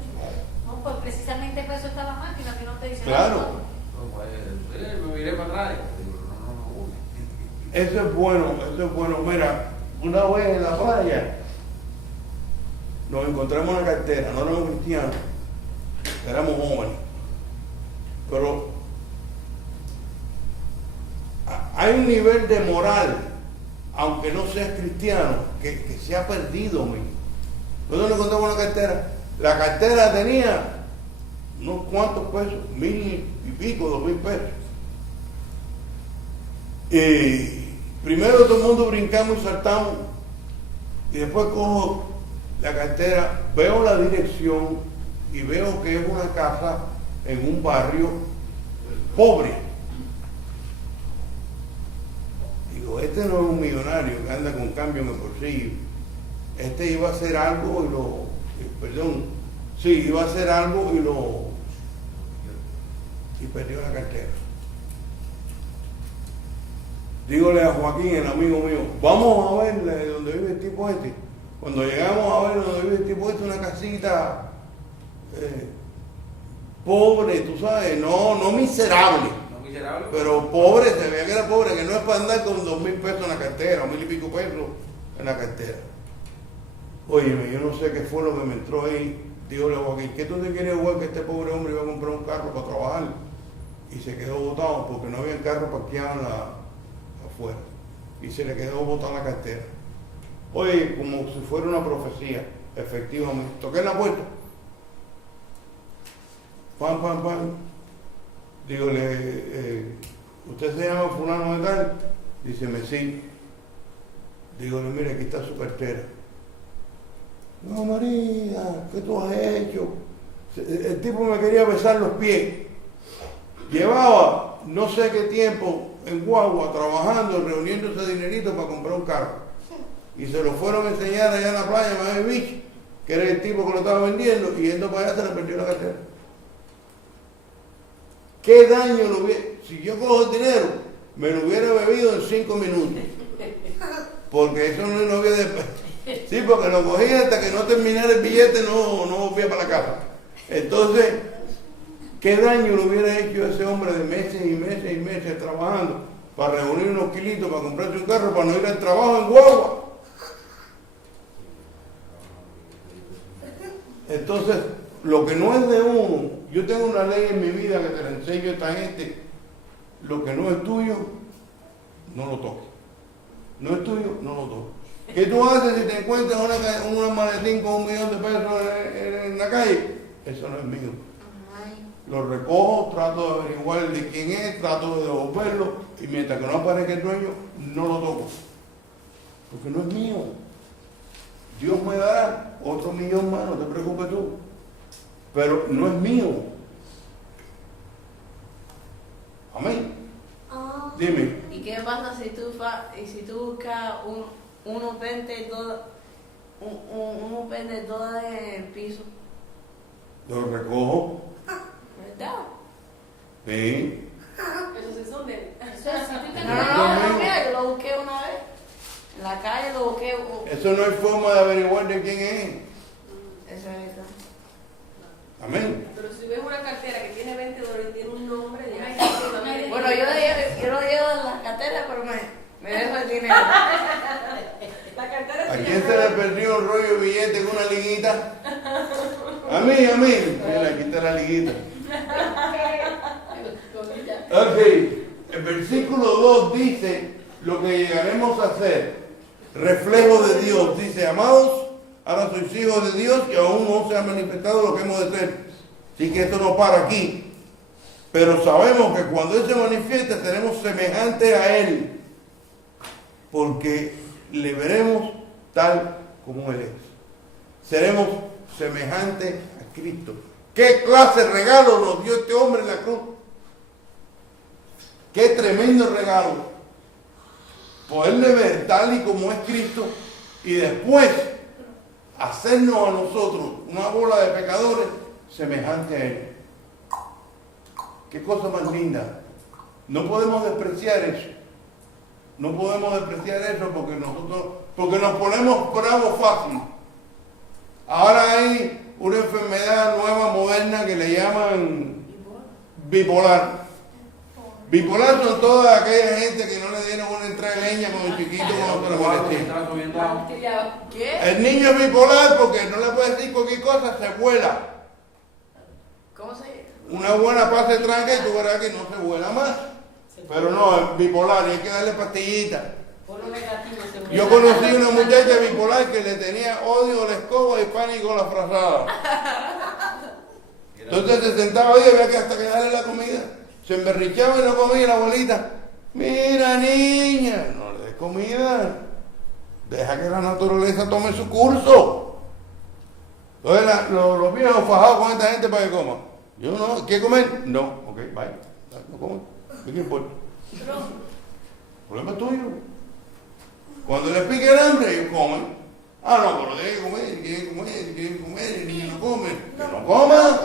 No, pues precisamente para eso está la máquina, que no te dice Claro. nada. Pues, me miré para atrás. Eso es bueno. Mira, una vez en la playa nos encontramos una cartera, no éramos cristianos, éramos jóvenes, pero hay un nivel de moral, aunque no seas cristiano, que se ha perdido. Nosotros nos encontramos una cartera, la cartera tenía unos cuantos pesos, 1,000 y pico, 2,000 pesos. Y primero todo el mundo brincamos y saltamos, y después cojo la cartera, veo la dirección y veo que es una casa en un barrio pobre. Digo, este no es un millonario que anda con cambio en el bolsillo. Este iba a hacer algo y perdió la cartera. Dígole a Joaquín, el amigo mío, vamos a ver donde vive el tipo este. Cuando llegamos a ver donde vive el tipo este, una casita pobre, tú sabes, no miserable. No miserable. Pero pobre, se veía que era pobre, que no es para andar con 2,000 pesos en la cartera, 1,000 y pico pesos en la cartera. Óyeme, yo no sé qué fue lo que me entró ahí. Dígole a Joaquín, ¿qué tú te quieres jugar que este pobre hombre iba a comprar un carro para trabajar? Y se quedó botado porque no había carro parqueado afuera. Y se le quedó botada la cartera. Oye, como si fuera una profecía, efectivamente. Toqué en la puerta. Pam. Dígole, ¿usted se llama fulano de tal? Díceme, sí. Dígole, mire, aquí está su cartera. No, María, ¿qué tú has hecho? El tipo me quería besar los pies. Llevaba no sé qué tiempo en guagua trabajando, reuniendo ese dinerito para comprar un carro. Y se lo fueron a enseñar allá en la playa, en Miami Beach, que era el tipo que lo estaba vendiendo, y yendo para allá se le perdió la cartera. ¿Qué daño lo hubiera? Si yo cojo el dinero, me lo hubiera bebido en 5 minutos. Porque eso no había de... Sí, porque lo cogí hasta que no terminara el billete, no volvía para la casa. Entonces, ¿qué daño le hubiera hecho a ese hombre de meses y meses trabajando para reunir unos kilitos para comprarse un carro, para no ir al trabajo en guagua? Entonces, lo que no es de uno, yo tengo una ley en mi vida que te la enseño a esta gente: lo que no es tuyo, no lo toques. No es tuyo, no lo toques. ¿Qué tú haces si te encuentras un maletín con $1 millón en la calle? Eso no es mío. Lo recojo, trato de averiguar de quién es, trato de devolverlo y mientras que no aparezca el dueño, no lo toco. Porque no es mío. Dios me dará otro $1 millón más, no te preocupes tú. Pero no es mío. Amén. Dime. ¿Y qué pasa si tú buscas unos $20 en el piso? Lo recojo. ¿Verdad? Sí. Esos sí son de él. No, mira, yo lo busqué una vez. En la calle lo busqué. Eso no hay forma de averiguar de quién es. Eso es verdad. Amén. Pero si ves una cartera que tiene $20 y tiene un nombre, ya Bueno, yo lo llevo en la cartera, pero me dejo el dinero. la cartera ¿A se quién llama- se le perdió un rollo de billete con una liguita? A mí. Mira, aquí está la liguita. Ok, el versículo 2 dice lo que llegaremos a hacer. Reflejo de Dios. Dice, amados, ahora sois hijos de Dios y aún no se ha manifestado lo que hemos de ser. Así que esto no para aquí. Pero sabemos que cuando Él se manifieste seremos semejantes a Él. Porque le veremos tal como Él es. Seremos semejantes a Cristo. ¿Qué clase de regalo nos dio este hombre en la cruz? ¡Qué tremendo regalo! Poderle ver tal y como es Cristo y después hacernos a nosotros una bola de pecadores semejante a Él. ¡Qué cosa más linda! No podemos despreciar eso. No podemos despreciar eso porque nos ponemos bravos fácil. Ahora hay una enfermedad nueva, moderna, que le llaman bipolar. Bipolar son toda aquella gente que no le dieron una entrada de leña con el chiquito cuando se lo molesté. ¿Qué? El niño es bipolar porque no le puede decir cualquier cosa, se vuela. ¿Cómo se Una buena pase tranca y tú verás que no se vuela más. Pero no, es bipolar y hay que darle pastillitas. Por lo negativo se Yo conocí una muchacha bipolar que le tenía odio a la escoba y pánico a la frazada. Entonces se sentaba ahí y había que hasta que darle la comida. Se emberrichaba y no comía la abuelita. Mira, niña, no le des comida. Deja que la naturaleza tome su curso. Entonces los viejos fajados con esta gente para que coma. Yo no, ¿quieres comer? No, ok, bye. No como. ¿Qué importa? El problema es tuyo. Cuando les pique el hambre, ellos comen. Ah, no, pero tienen que comer, quieren comer, el niño no come. Que no coma.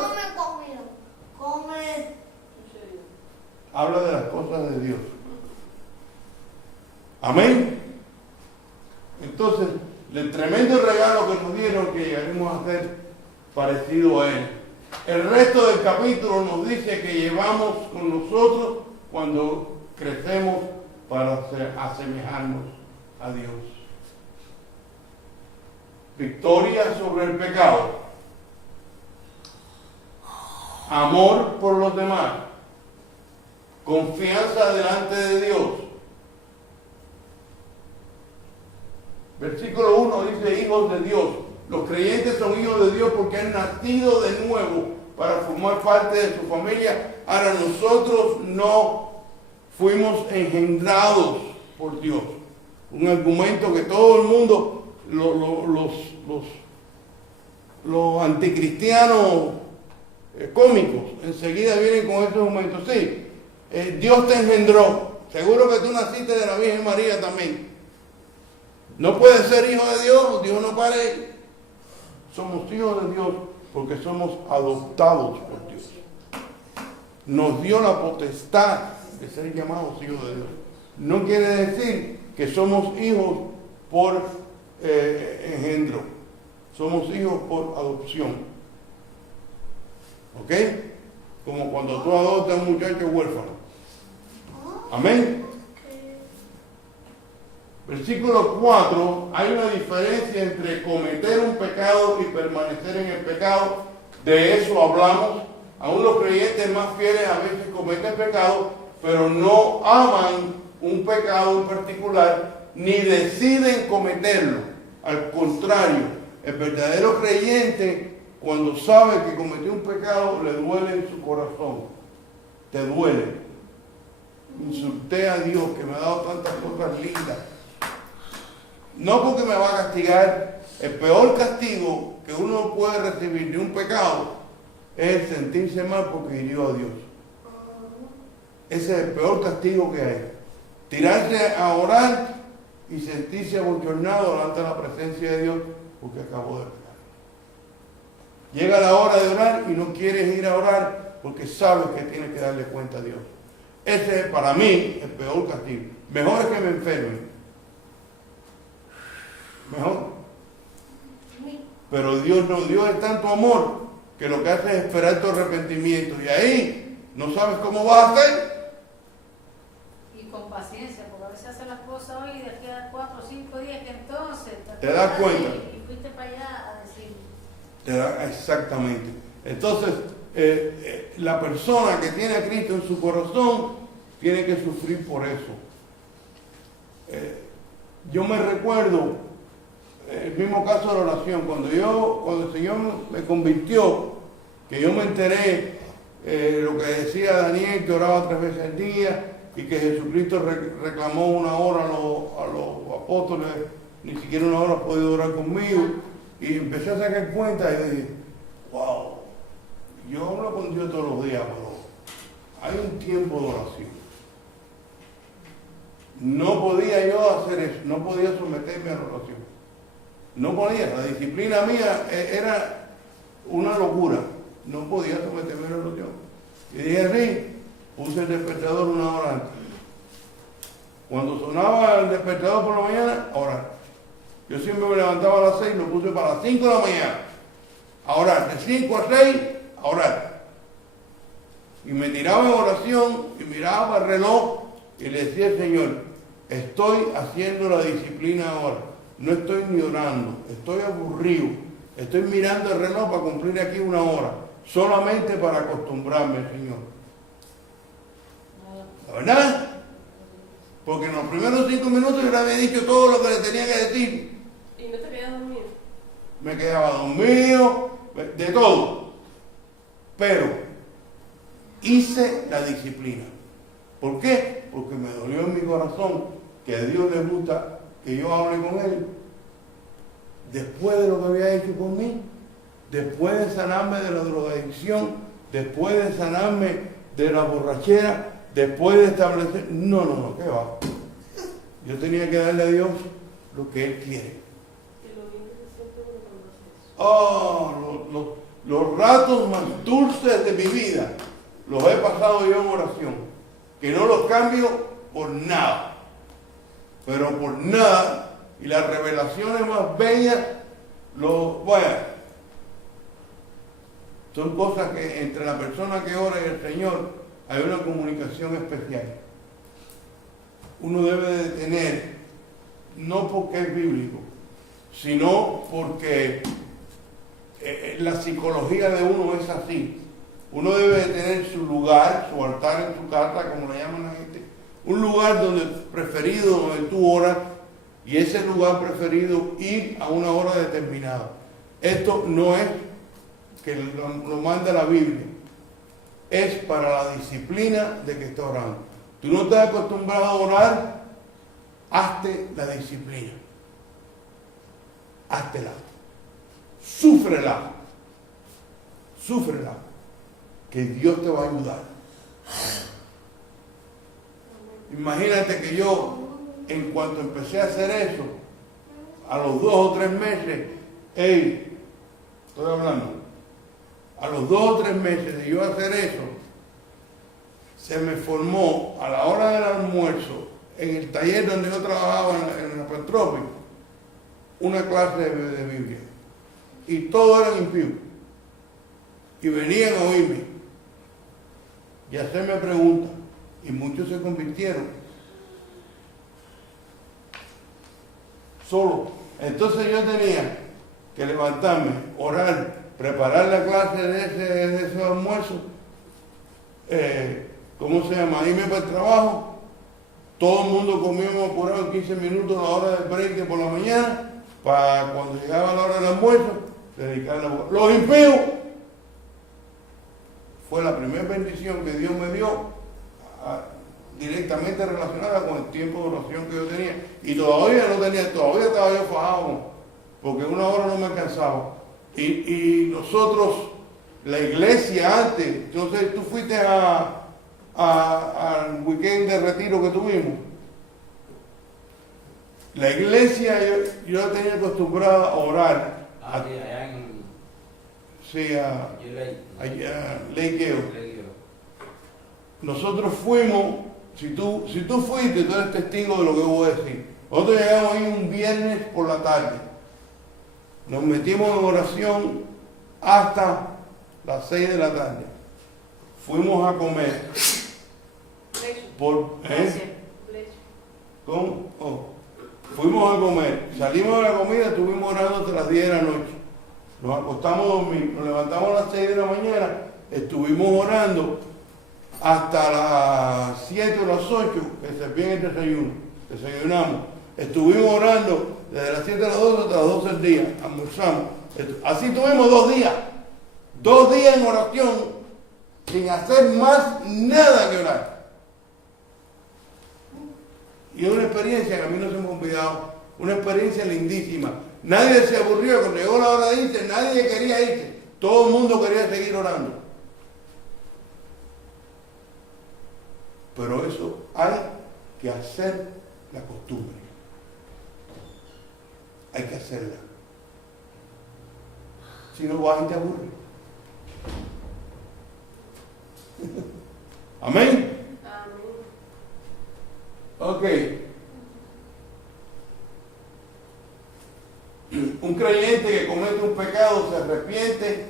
Come. Habla de las cosas de Dios. Amén. Entonces, el tremendo regalo que nos dieron que llegaremos a ser parecido a Él. El resto del capítulo nos dice que llevamos con nosotros cuando crecemos para asemejarnos a Dios. Victoria sobre el pecado. Amor por los demás. Confianza delante de Dios. Versículo 1 dice hijos de Dios. Los creyentes son hijos de Dios porque han nacido de nuevo para formar parte de su familia. Ahora nosotros no fuimos engendrados por Dios. Un argumento que todo el mundo, los anticristianos cómicos, enseguida vienen con estos argumentos. Sí, Dios te engendró. Seguro que tú naciste de la Virgen María también. No puedes ser hijo de Dios, Dios no pare. Somos hijos de Dios porque somos adoptados por Dios. Nos dio la potestad de ser llamados hijos de Dios. No quiere decir que somos hijos por engendro. Somos hijos por adopción. ¿Ok? Como cuando tú adoptas a un muchacho huérfano. Amén. Versículo 4, hay una diferencia entre cometer un pecado y permanecer en el pecado. De eso hablamos. Aún los creyentes más fieles a veces cometen pecado, pero no aman un pecado en particular ni deciden cometerlo. Al contrario, el verdadero creyente, cuando sabe que cometió un pecado, le duele en su corazón. Te duele. Insulté a Dios que me ha dado tantas cosas lindas. No porque me va a castigar. El peor castigo que uno puede recibir de un pecado es el sentirse mal porque hirió a Dios. Ese es el peor castigo que hay. Tirarse a orar y sentirse abochornado delante de la presencia de Dios porque acabó de pecar. Llega la hora de orar y no quieres ir a orar porque sabes que tienes que darle cuenta a Dios. Ese es para mí el peor castigo. Mejor es que me enferme. Mejor. Pero Dios no, Dios es tanto amor que lo que hace es esperar tu arrepentimiento. Y ahí no sabes cómo vas a hacer. Y con paciencia, porque a veces haces las cosas hoy y de aquí a 4 o 5 días que entonces te das cuenta. Y fuiste para allá a decir. Te da, exactamente. Entonces, la persona que tiene a Cristo en su corazón tiene que sufrir por eso. Yo me recuerdo el mismo caso de la oración, cuando el Señor me convirtió, que yo me enteré lo que decía Daniel, que oraba 3 veces al día, y que Jesucristo reclamó 1 hora a los apóstoles, ni siquiera 1 hora podido orar conmigo, y empecé a sacar cuenta y dije, wow, yo hablo con Dios todos los días, pero hay un tiempo de oración. No podía yo hacer eso, no podía someterme a la oración. No podía, la disciplina mía era una locura. No podía someterme a la oración. Y dije así, puse el despertador 1 hora antes. Cuando sonaba el despertador por la mañana, a orar. Yo siempre me levantaba a las 6, lo puse para las 5 de la mañana. A orar, de 5 a 6, a orar. Y me tiraba en oración y miraba el reloj y le decía al Señor, estoy haciendo la disciplina ahora. No estoy ni orando, estoy aburrido, estoy mirando el reloj para cumplir aquí 1 hora, solamente para acostumbrarme al Señor. ¿La verdad? Porque en los primeros 5 minutos yo le había dicho todo lo que le tenía que decir. ¿Y no te quedas dormido? Me quedaba dormido, de todo. Pero hice la disciplina. ¿Por qué? Porque me dolió en mi corazón que a Dios le gusta que yo hable con Él, después de lo que había hecho por mí, después de sanarme de la drogadicción, después de sanarme de la borrachera, después de establecer... No, ¿qué va? Yo tenía que darle a Dios lo que Él quiere. Los ratos más dulces de mi vida los he pasado yo en oración, que no los cambio por nada. Pero por nada, y las revelaciones más bellas, son cosas que entre la persona que ora y el Señor hay una comunicación especial. Uno debe de tener, no porque es bíblico, sino porque la psicología de uno es así. Uno debe de tener su lugar, su altar en su casa, como le llaman la gente, un lugar preferido donde tú oras, y ese lugar preferido ir a 1 hora determinada. Esto no es que lo manda la Biblia, es para la disciplina de que está orando. Tú no estás acostumbrado a orar, hazte la disciplina. Háztela. Súfrela. Súfrela. Que Dios te va a ayudar. Imagínate que yo, en cuanto empecé a hacer eso, a los 2 o 3 meses, estoy hablando, a los 2 o 3 meses de yo hacer eso, se me formó a la hora del almuerzo, en el taller donde yo trabajaba en la Pentrópolis, una clase de Biblia. Y todos eran impíos. Y venían a oírme y a hacerme preguntas. Y muchos se convirtieron. Solo. Entonces yo tenía que levantarme, orar, preparar la clase de ese almuerzo, ¿cómo se llama? Irme para el trabajo todo el mundo comíamos apurado en 15 minutos a la hora del break de por la mañana, para cuando llegaba la hora del almuerzo, dedicar la boca. Los impíos fue la primera bendición que Dios me dio, directamente relacionada con el tiempo de oración que yo tenía. Y todavía no tenía, todavía estaba yo fajado, porque una hora no me alcanzaba. Y nosotros, la iglesia antes, entonces tú fuiste al weekend de retiro que tuvimos. La iglesia, yo la tenía acostumbrada a orar. Allá en Sí, a Lake Gale. Nosotros fuimos, si tú fuiste, tú eres testigo de lo que voy a decir. Nosotros llegamos ahí un viernes por la tarde. Nos metimos en oración hasta las 6 de la tarde. Fuimos a comer. ¿Cómo? Oh. Fuimos a comer. Salimos de la comida, estuvimos orando hasta las 10 de la noche. Nos acostamos a dormir, nos levantamos a las 6 de la mañana, estuvimos orando hasta las 7 o las 8, que se viene el desayuno, desayunamos. Estuvimos orando desde las 7 a las 12 hasta las 12 del día, almorzamos. Así tuvimos 2 días, 2 días en oración, sin hacer más nada que orar. Y es una experiencia que a mí no se me ha olvidado, una experiencia lindísima. Nadie se aburrió, cuando llegó la hora de irse, nadie quería irse. Todo el mundo quería seguir orando. Pero eso hay que hacer la costumbre. Hay que hacerla. Si no vas y te aburres. Amén. Ok. Un creyente que comete un pecado se arrepiente,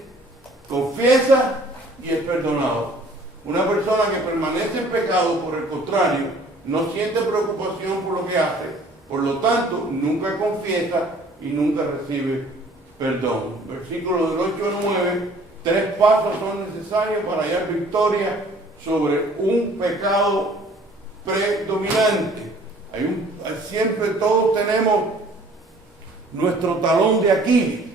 confiesa y es perdonado. Una persona que permanece en pecado, por el contrario, no siente preocupación por lo que hace, por lo tanto, nunca confiesa y nunca recibe perdón. Versículos del 8 al 9, 3 pasos son necesarios para hallar victoria sobre un pecado predominante. Siempre todos tenemos nuestro talón de Aquiles,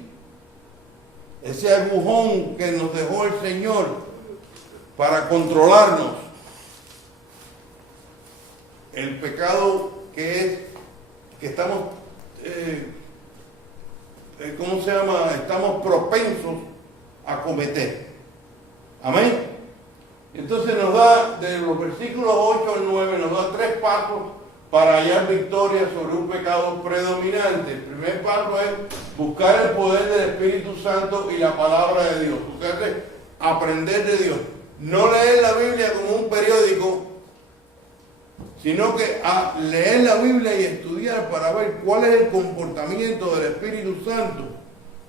ese agujón que nos dejó el Señor para controlarnos. El pecado que estamos, ¿cómo se llama? Estamos propensos a cometer. Amén. Entonces nos da, de los versículos 8 al 9, nos da 3 pasos para hallar victoria sobre un pecado predominante. El primer paso es buscar el poder del Espíritu Santo y la palabra de Dios. Buscar aprender de Dios. No leer la Biblia como un periódico, sino que a leer la Biblia y estudiar para ver cuál es el comportamiento del Espíritu Santo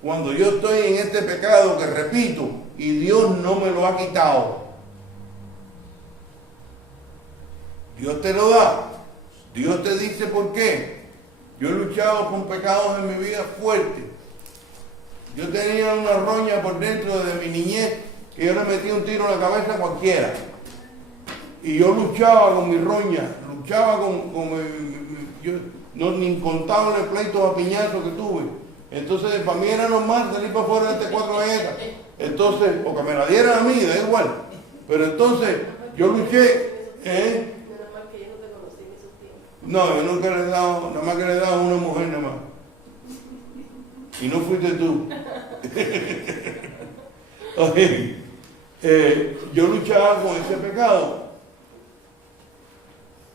cuando yo estoy en este pecado que repito y Dios no me lo ha quitado. Dios te lo da. Dios te dice por qué. Yo he luchado con pecados en mi vida fuertes. Yo tenía una roña por dentro de mi niñez que yo le metía un tiro en la cabeza a cualquiera. Y yo luchaba con mi roña, luchaba ni incontables pleitos a piñazos que tuve. Entonces, para mí era normal salir para afuera de este 4 galletas. Entonces, o que me la dieran a mí, da igual. Pero entonces, yo luché, No, yo nunca le he dado, nada más que le he dado a una mujer nada más. Y no fuiste tú. Oye, yo luchaba con ese pecado.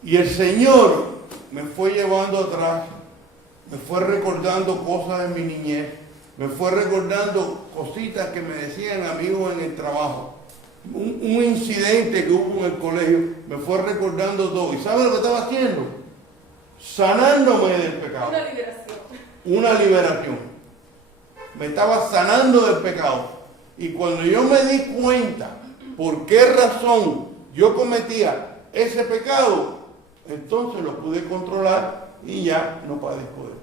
Y el Señor me fue llevando atrás, me fue recordando cosas de mi niñez, me fue recordando cositas que me decían amigos en el trabajo. Un incidente que hubo en el colegio, me fue recordando todo. ¿Y sabe lo que estaba haciendo? Sanándome del pecado. Una liberación. Me estaba sanando del pecado. Y cuando yo me di cuenta por qué razón yo cometía ese pecado, entonces lo pude controlar y ya no padezco de él.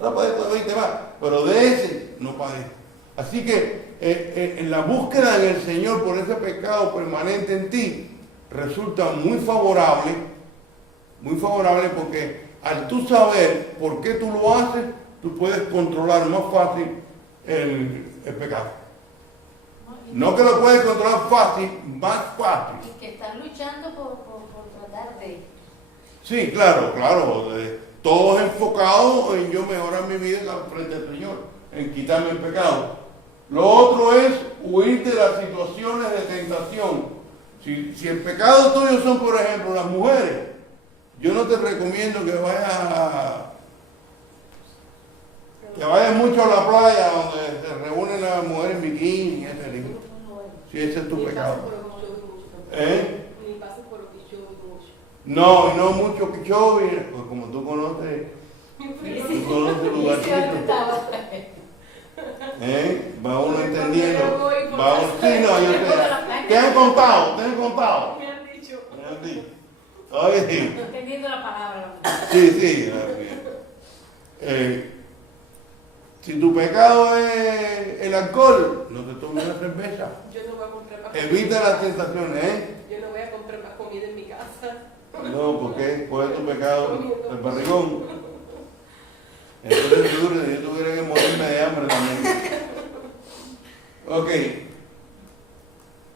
Ahora padezco de 20 más, pero de ese no padezco. Así que en la búsqueda en el Señor por ese pecado permanente en ti resulta muy favorable muy favorable porque al tú saber por qué tú lo haces, tú puedes controlar más fácil el pecado. No que lo puedes controlar fácil, más fácil. Y que están luchando por tratar de... Sí, claro. Todos enfocados en yo mejorar mi vida frente al Señor, en quitarme el pecado. Lo otro es huir de las situaciones de tentación. Si el pecado tuyo son, por ejemplo, las mujeres, yo no te recomiendo que vayas mucho a la playa donde se reúnen las mujeres en bikini y ese tipo. Si ese es tu pecado. Ni pases por lo que yo mucho. No, y no mucho kichobi, pues como tú conoces lugarcitos. Va uno entendiendo. Va uno, sí, no, yo te han contado. Me han dicho. Oye, Entendiendo la palabra. sí. Si tu pecado es el alcohol, no te tomes una cerveza. Yo no voy a comprar más Evita las tentaciones, Yo no voy a comprar más comida en mi casa. No, ¿por qué? ¿Cuál es tu pecado? El barrigón. Entonces yo tuviera que morirme de hambre también. Ok.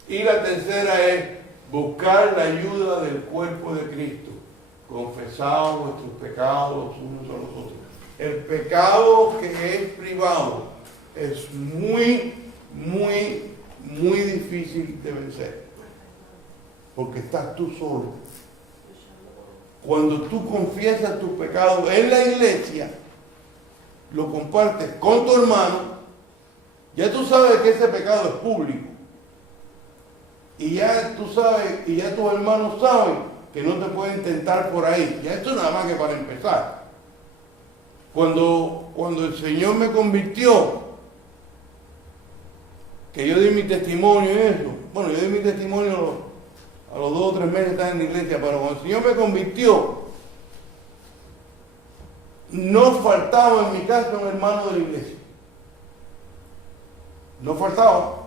Y la tercera es buscar la ayuda del cuerpo de Cristo. Confesad vuestros pecados unos a los otros. El pecado que es privado es muy difícil de vencer. Porque estás tú solo. Cuando tú confiesas tus pecados en la iglesia, lo compartes con tu hermano, ya tú sabes que ese pecado es público. Y ya tú sabes, y ya tus hermanos saben que no te pueden tentar por ahí. Ya esto nada más que para empezar. Cuando el Señor me convirtió, que yo di mi testimonio en eso, bueno, yo di mi testimonio a los 2 o 3 meses de estar en la iglesia, pero cuando el Señor me convirtió, no faltaba en mi casa un hermano de la iglesia. No faltaba.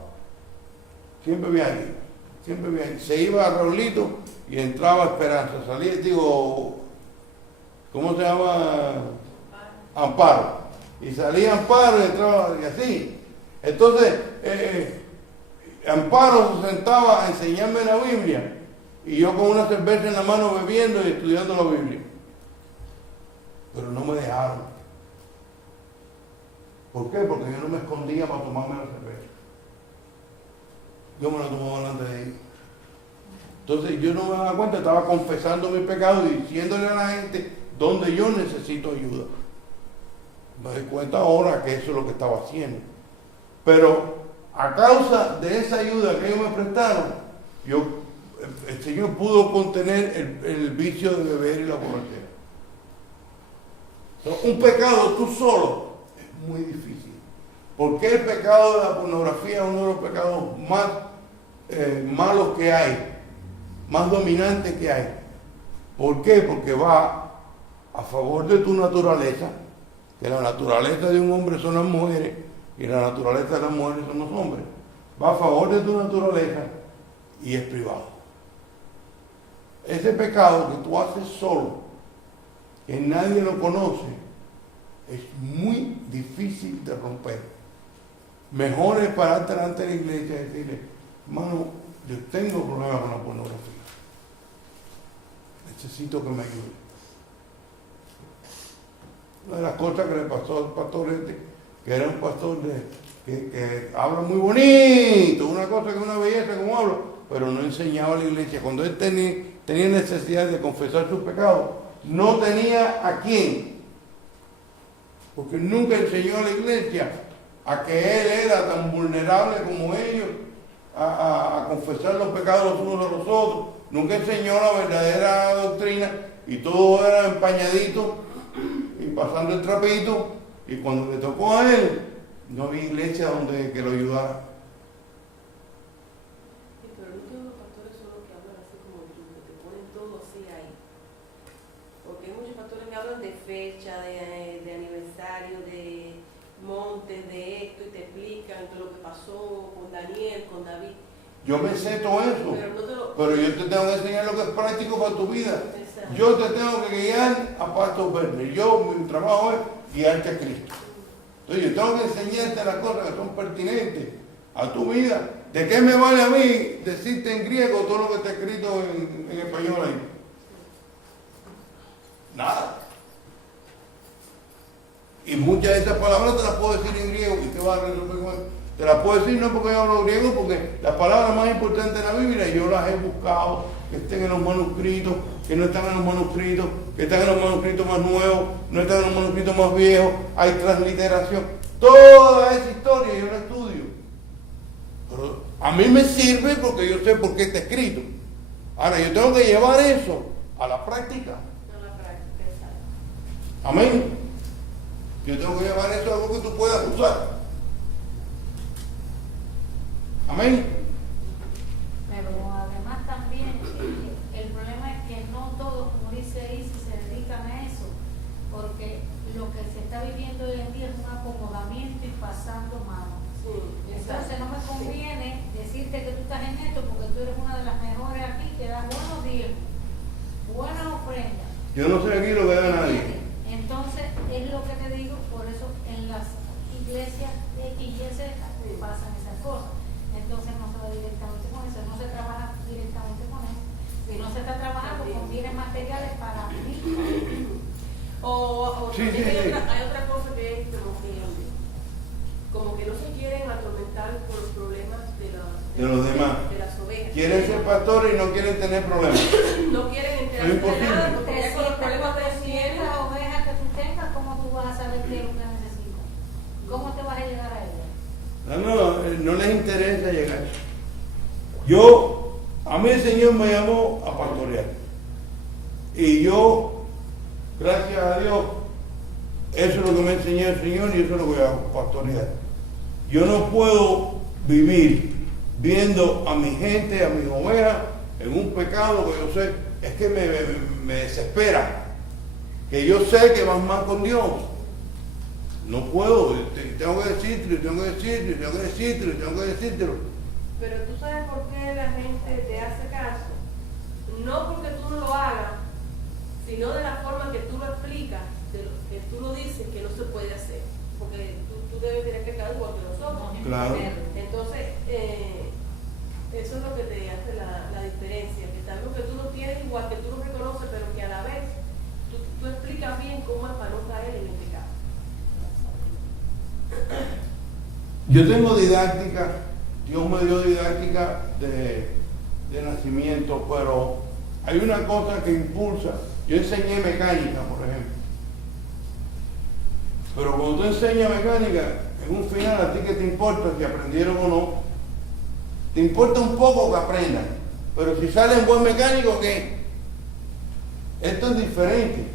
Siempre había alguien. Se iba a Raulito y entraba a Esperanza. Salía, ¿cómo se llama? Amparo. Y salía Amparo y entraba y así. Entonces, Amparo se sentaba a enseñarme la Biblia y yo con una cerveza en la mano bebiendo y estudiando la Biblia. Pero no me dejaron. ¿Por qué? Porque yo no me escondía para tomarme la cerveza. Yo me la tomaba delante de ellos. Entonces yo no me daba cuenta, estaba confesando mi pecado y diciéndole a la gente donde yo necesito ayuda. Me doy cuenta ahora que eso es lo que estaba haciendo. Pero a causa de esa ayuda que ellos me prestaron, el Señor pudo contener el vicio de beber y la borrachera. Un pecado tú solo es muy difícil. Porque el pecado de la pornografía es uno de los pecados más malos que hay, más dominantes que hay. ¿Por qué? Porque va a favor de tu naturaleza, que la naturaleza de un hombre son las mujeres y la naturaleza de las mujeres son los hombres. Va a favor de tu naturaleza y es privado. Ese pecado que tú haces solo, que nadie lo conoce, es muy difícil de romper. Mejor es pararte delante de la iglesia y decirle, hermano, yo tengo problemas con la pornografía. Necesito que me ayude. Una de las cosas que le pasó al pastor que era un pastor que habla muy bonito, una cosa que una belleza como habla, pero no enseñaba a la iglesia. Cuando él tenía necesidad de confesar sus pecados, no tenía a quién, porque nunca enseñó a la iglesia a que él era tan vulnerable como ellos a confesar los pecados los unos a los otros. Nunca enseñó la verdadera doctrina y todo era empañadito y pasando el trapito, y cuando le tocó a él no había iglesia que lo ayudara. Pero no todos los pastores son los que hablan así como tú, que te ponen todo así ahí. Porque hay muchos pastores que hablan de fecha, de aniversario, de montes, de esto, y te explican todo lo que pasó con Daniel, con David. Yo me sé todo eso. Pero no te lo... Pero yo te tengo que enseñar lo que es práctico para tu vida. Exacto. Yo te tengo que guiar a pasos verdes. Yo, mi trabajo es guiarte a Cristo. Entonces yo tengo que enseñarte las cosas que son pertinentes a tu vida. ¿De qué me vale a mí decirte en griego todo lo que está escrito en español ahí? Nada. Y muchas de esas palabras te las puedo decir en griego y te vas a resolver con eso. Te las puedo decir no porque yo hablo griego, porque las palabras más importantes de la Biblia yo las he buscado, que estén en los manuscritos, que no están en los manuscritos, que están en los manuscritos más nuevos, no están en los manuscritos más viejos, hay transliteración. Toda esa historia yo la estudio. Pero a mí me sirve porque yo sé por qué está escrito. Ahora yo tengo que llevar eso a la práctica. No la práctica, exacto. Amén. Yo tengo que llevar eso a algo que tú puedas usar. Amén. Pero además también el problema es que no todos, como dice ahí, se dedican a eso, porque lo que se está viviendo hoy en día es un acomodamiento y pasando mano. Sí, Entonces no me conviene decirte que tú estás en esto porque tú eres una de las mejores aquí, que das buenos diezmos, buenas ofrendas. Yo no sé aquí lo que da nadie. Entonces es lo que te digo, por eso en las iglesias X, Y, Z pasan esas cosas. Entonces no se va directamente con eso, no se trabaja directamente con eso. Si no se está trabajando con bienes materiales para mí. O Sí, también sí, sí. hay otra cosa que es como que no se quieren atormentar por los problemas De los demás. de las ovejas. Quieren ser pastores y no quieren tener problemas. No quieren Es enterarse de imposible. nada porque ya con los problemas de sientas las ovejas que tú tengas, ¿cómo tú vas a saber qué es lo que necesitas? ¿Cómo te vas a llegar a ellas? No les interesa llegar. A mí el Señor me llamó a pastorear. Y yo, gracias a Dios, eso es lo que me enseñó el Señor y eso es lo que voy a pastorear. Yo no puedo vivir viendo a mi gente, a mis ovejas, en un pecado que yo sé, es que me desespera. Que yo sé que van mal con Dios. No puedo, tengo que decírtelo, tengo que decírtelo, tengo que decírtelo, tengo que decírtelo. Pero tú sabes por qué la gente te hace caso. No porque tú no lo hagas, sino de la forma que tú lo explicas, que tú lo dices que no se puede hacer. Porque tú debes tener que quedar igual que nosotros. Claro. Entonces, eso es lo que te hace la diferencia. Que tal vez que tú lo tienes igual, que tú lo reconoces, pero que a la vez tú explicas bien cómo es para no caer en el pecado. Yo tengo didáctica, Dios me dio didáctica de nacimiento, pero hay una cosa que impulsa. Yo enseñé mecánica, por ejemplo. Pero cuando tú enseñas mecánica, en un final, ¿a ti qué te importa si aprendieron o no? Te importa un poco que aprendan. Pero si salen buen mecánico, ¿qué? Esto es diferente.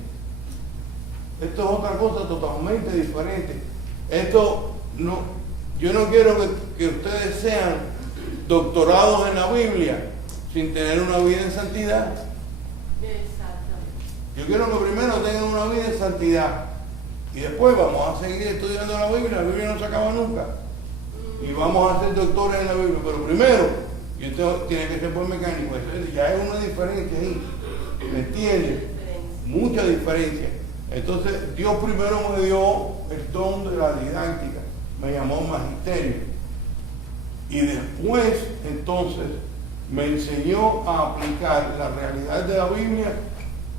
Esto es otra cosa totalmente diferente. Esto no, yo no quiero que ustedes sean doctorados en la Biblia sin tener una vida en santidad. Exactamente. Yo quiero que primero tengan una vida en santidad y después vamos a seguir estudiando la Biblia no se acaba nunca. Y vamos a ser doctores en la Biblia, pero primero, tiene que ser buen mecánico. Eso ya es una diferencia ahí, ¿me entiendes? Mucha diferencia. Entonces, Dios primero me dio el don de la didáctica, me llamó magisterio. Y después, entonces, me enseñó a aplicar la realidad de la Biblia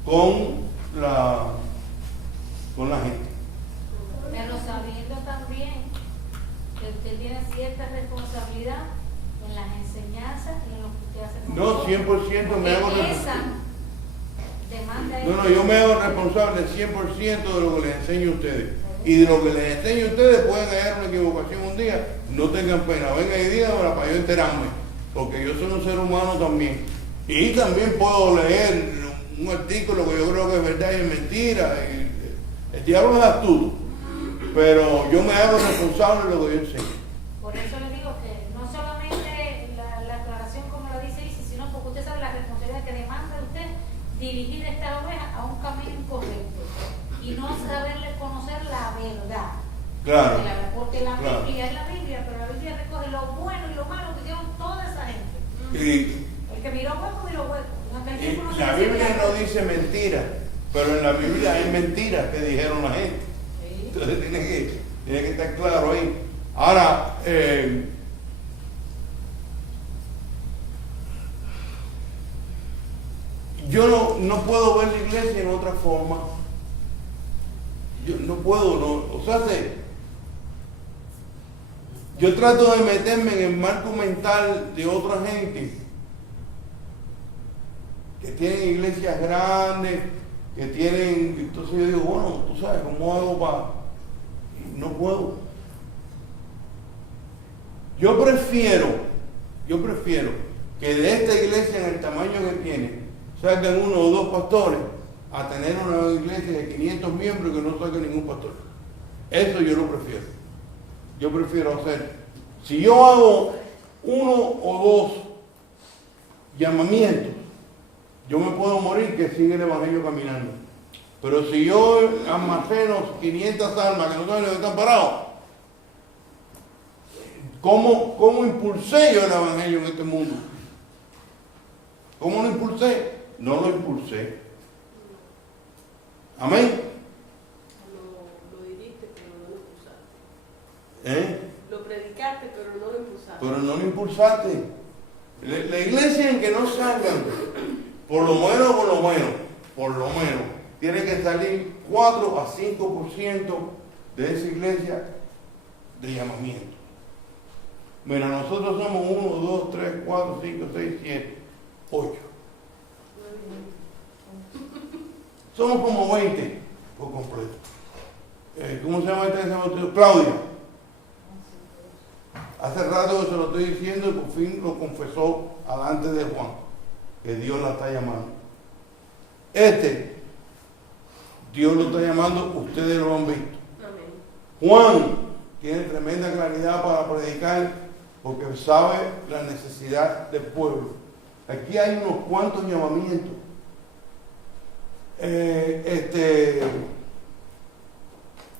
con la gente. Pero sabiendo también que usted tiene cierta responsabilidad en las enseñanzas y en lo que usted hace con No, 100% me hago Porque responsable. esa demanda No, yo me hago responsable 100% de lo que les enseño a ustedes. Y de lo que les enseño a ustedes pueden hallar una equivocación un día, no tengan pena, vengan y díganmela para yo enterarme, porque yo soy un ser humano también. Y también puedo leer un artículo que yo creo que es verdad y es mentira. El diablo es astuto, pero yo me hago responsable de lo que yo enseño. Por eso le digo que no solamente la aclaración como lo dice Isis, sino porque usted sabe la responsabilidad que demanda usted dirigir esta oveja a un camino incorrecto y no saberle conocer la verdad. Claro. Porque la Claro. Biblia es la Biblia, pero la Biblia recoge lo bueno y lo malo que hicieron toda esa gente. Y El que miró hueco, miró hueco. y la Biblia no dice mentira, pero en la Biblia hay mentiras que dijeron la gente. Entonces tiene que estar claro ahí. Ahora, yo no puedo ver la iglesia en otra forma. Yo no puedo, o sea, yo trato de meterme en el marco mental de otra gente que tienen iglesias grandes, que tienen, entonces yo digo, bueno, tú sabes, ¿cómo hago para...? No puedo. Yo prefiero que de esta iglesia en el tamaño que tiene, salgan 1 o 2 pastores a tener una iglesia de 500 miembros que no salga ningún pastor. Eso yo lo prefiero. Yo prefiero hacer. Si yo hago 1 o 2 llamamientos, yo me puedo morir que sigue el evangelio caminando. Pero si yo almaceno 500 almas que no saben dónde están parados, ¿cómo impulsé yo el evangelio en este mundo? ¿Cómo lo impulsé? No lo impulsé. Amén. Lo diriste, pero no lo impulsaste. Lo predicaste, pero no lo impulsaste. Pero no lo impulsaste. La iglesia en que no salgan, por lo menos, tiene que salir 4 a 5% de esa iglesia de llamamiento. Mira, nosotros somos 1, 2, 3, 4, 5, 6, 7, 8. Somos como 20 por completo. ¿Cómo se llama este? Claudia. Hace rato que se lo estoy diciendo y por fin lo confesó delante de Juan, que Dios la está llamando. Dios lo está llamando, ustedes lo han visto. Amén. Juan tiene tremenda claridad para predicar porque sabe la necesidad del pueblo. Aquí hay unos cuantos llamamientos.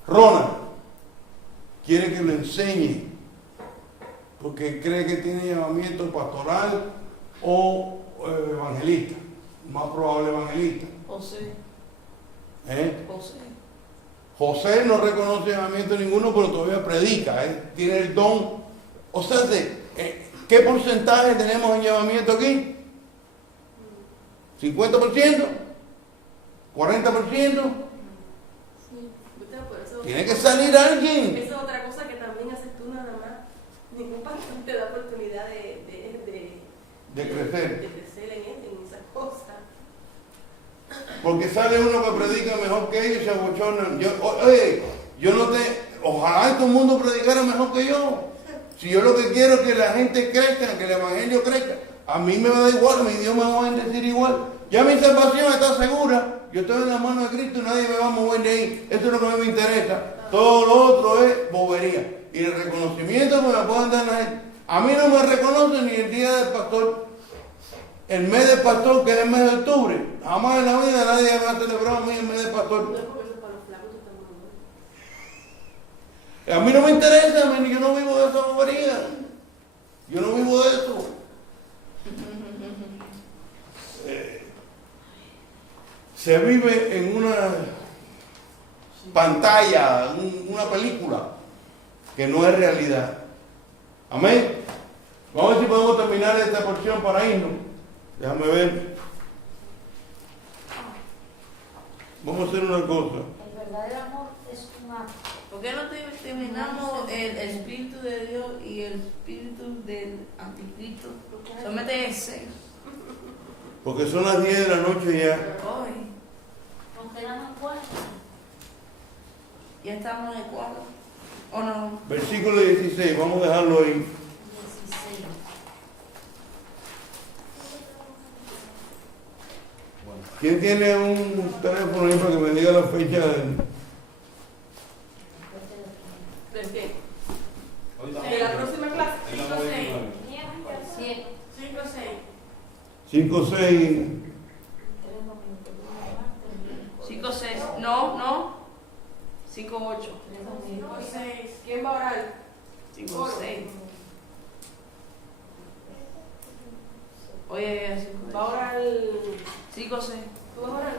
Ronald quiere que lo enseñe porque cree que tiene llamamiento pastoral o evangelista, más probable evangelista. José no reconoce llamamiento ninguno, pero todavía predica, tiene el don. O sea, ¿qué porcentaje tenemos en llamamiento aquí? ¿50%? ¿40%? Tiene que salir alguien. Esa es otra cosa que también haces tú nada más. Ningún pastor te da oportunidad de crecer en esas cosas. Porque sale uno que predica mejor que ellos y se abochonan. Ojalá todo el mundo predicara mejor que yo. Si yo lo que quiero es que la gente crezca, que el evangelio crezca, a mí me da igual, mi Dios me va a bendecir igual. Ya mi salvación está segura. Yo estoy en la mano de Cristo y nadie me va a mover de ahí. Eso es lo que a mí me interesa. Todo lo otro es bobería. Y el reconocimiento que me pueden dar la gente. A mí no me reconocen ni el día del pastor. El mes del pastor, que es el mes de octubre. Jamás en la vida nadie me ha celebrado a mí el mes del pastor. A mí no me interesa, yo no vivo de esa bobería. Yo no vivo de eso. Se vive en una pantalla, una película, que no es realidad. Amén. Vamos a ver si podemos terminar esta porción para irnos. Déjame ver. Vamos a hacer una cosa. El verdadero amor es un acto. ¿Por qué no terminamos el Espíritu de Dios y el Espíritu del Anticristo? Solamente ese. Porque son las 10 de la noche ya. Hoy. Nos quedamos 4. Ya estamos en el 4. ¿O no? Versículo 16, vamos a dejarlo ahí. 16. ¿Quién tiene un teléfono ahí para que me diga la fecha del... ¿De qué? ¿De la próxima clase? 5, 6. 5-6. No. 5-8. 5-6. ¿Quién va a orar? 5-6. Oye, así ¿Va a orar sí, José. ¿Tú vas a orar?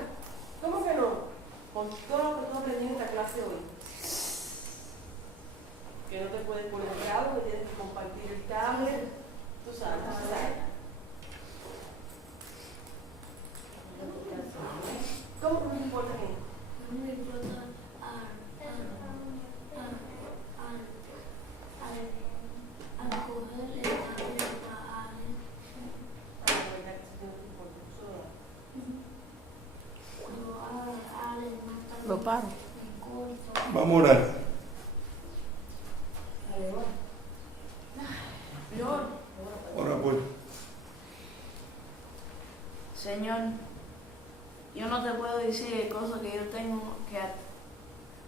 ¿Cómo que no? Con todo lo que tú aprendiste en esta clase hoy. Que no te puedes poner bravo, que tienes que compartir el tablet. Tú sabes, tú sabes. ¿Cómo que no te importa qué? No me importa al coger el tablet a alguien. Cuando a alguien mata Lo paro. me corto. Vamos a orar. Ora pues. Señor, yo no te puedo decir cosas que yo tengo que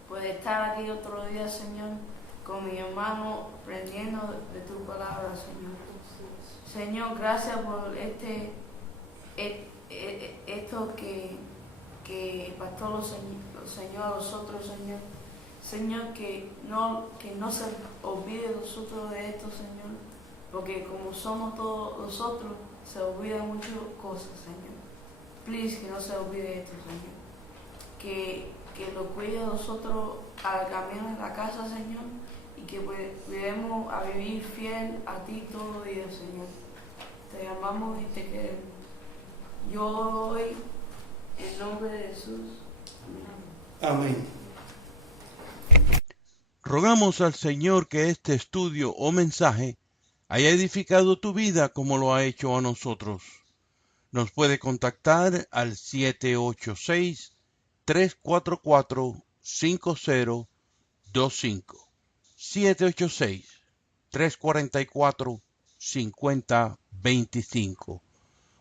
puede estar aquí otro día, Señor, con mi hermano aprendiendo de tu palabra, Señor. Señor, gracias por esto que el pastor lo enseñó a nosotros, Señor. Señor, que no se olvide nosotros de esto, Señor, porque como somos todos nosotros, se olvidan muchas cosas, Señor. Please, que no se olvide esto, Señor. Que lo cuide a nosotros al camino de la casa, Señor, y que podamos a vivir fiel a ti todo el día, Señor. Te amamos y te queremos. Yo hoy, en nombre de Jesús. Amén. Rogamos al Señor que este estudio o mensaje haya edificado tu vida como lo ha hecho a nosotros. Nos puede contactar al 786-344-5025. 786-344-5025.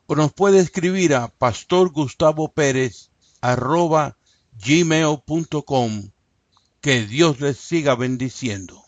O nos puede escribir a pastorgustavopérez@gmail.com. Que Dios les siga bendiciendo.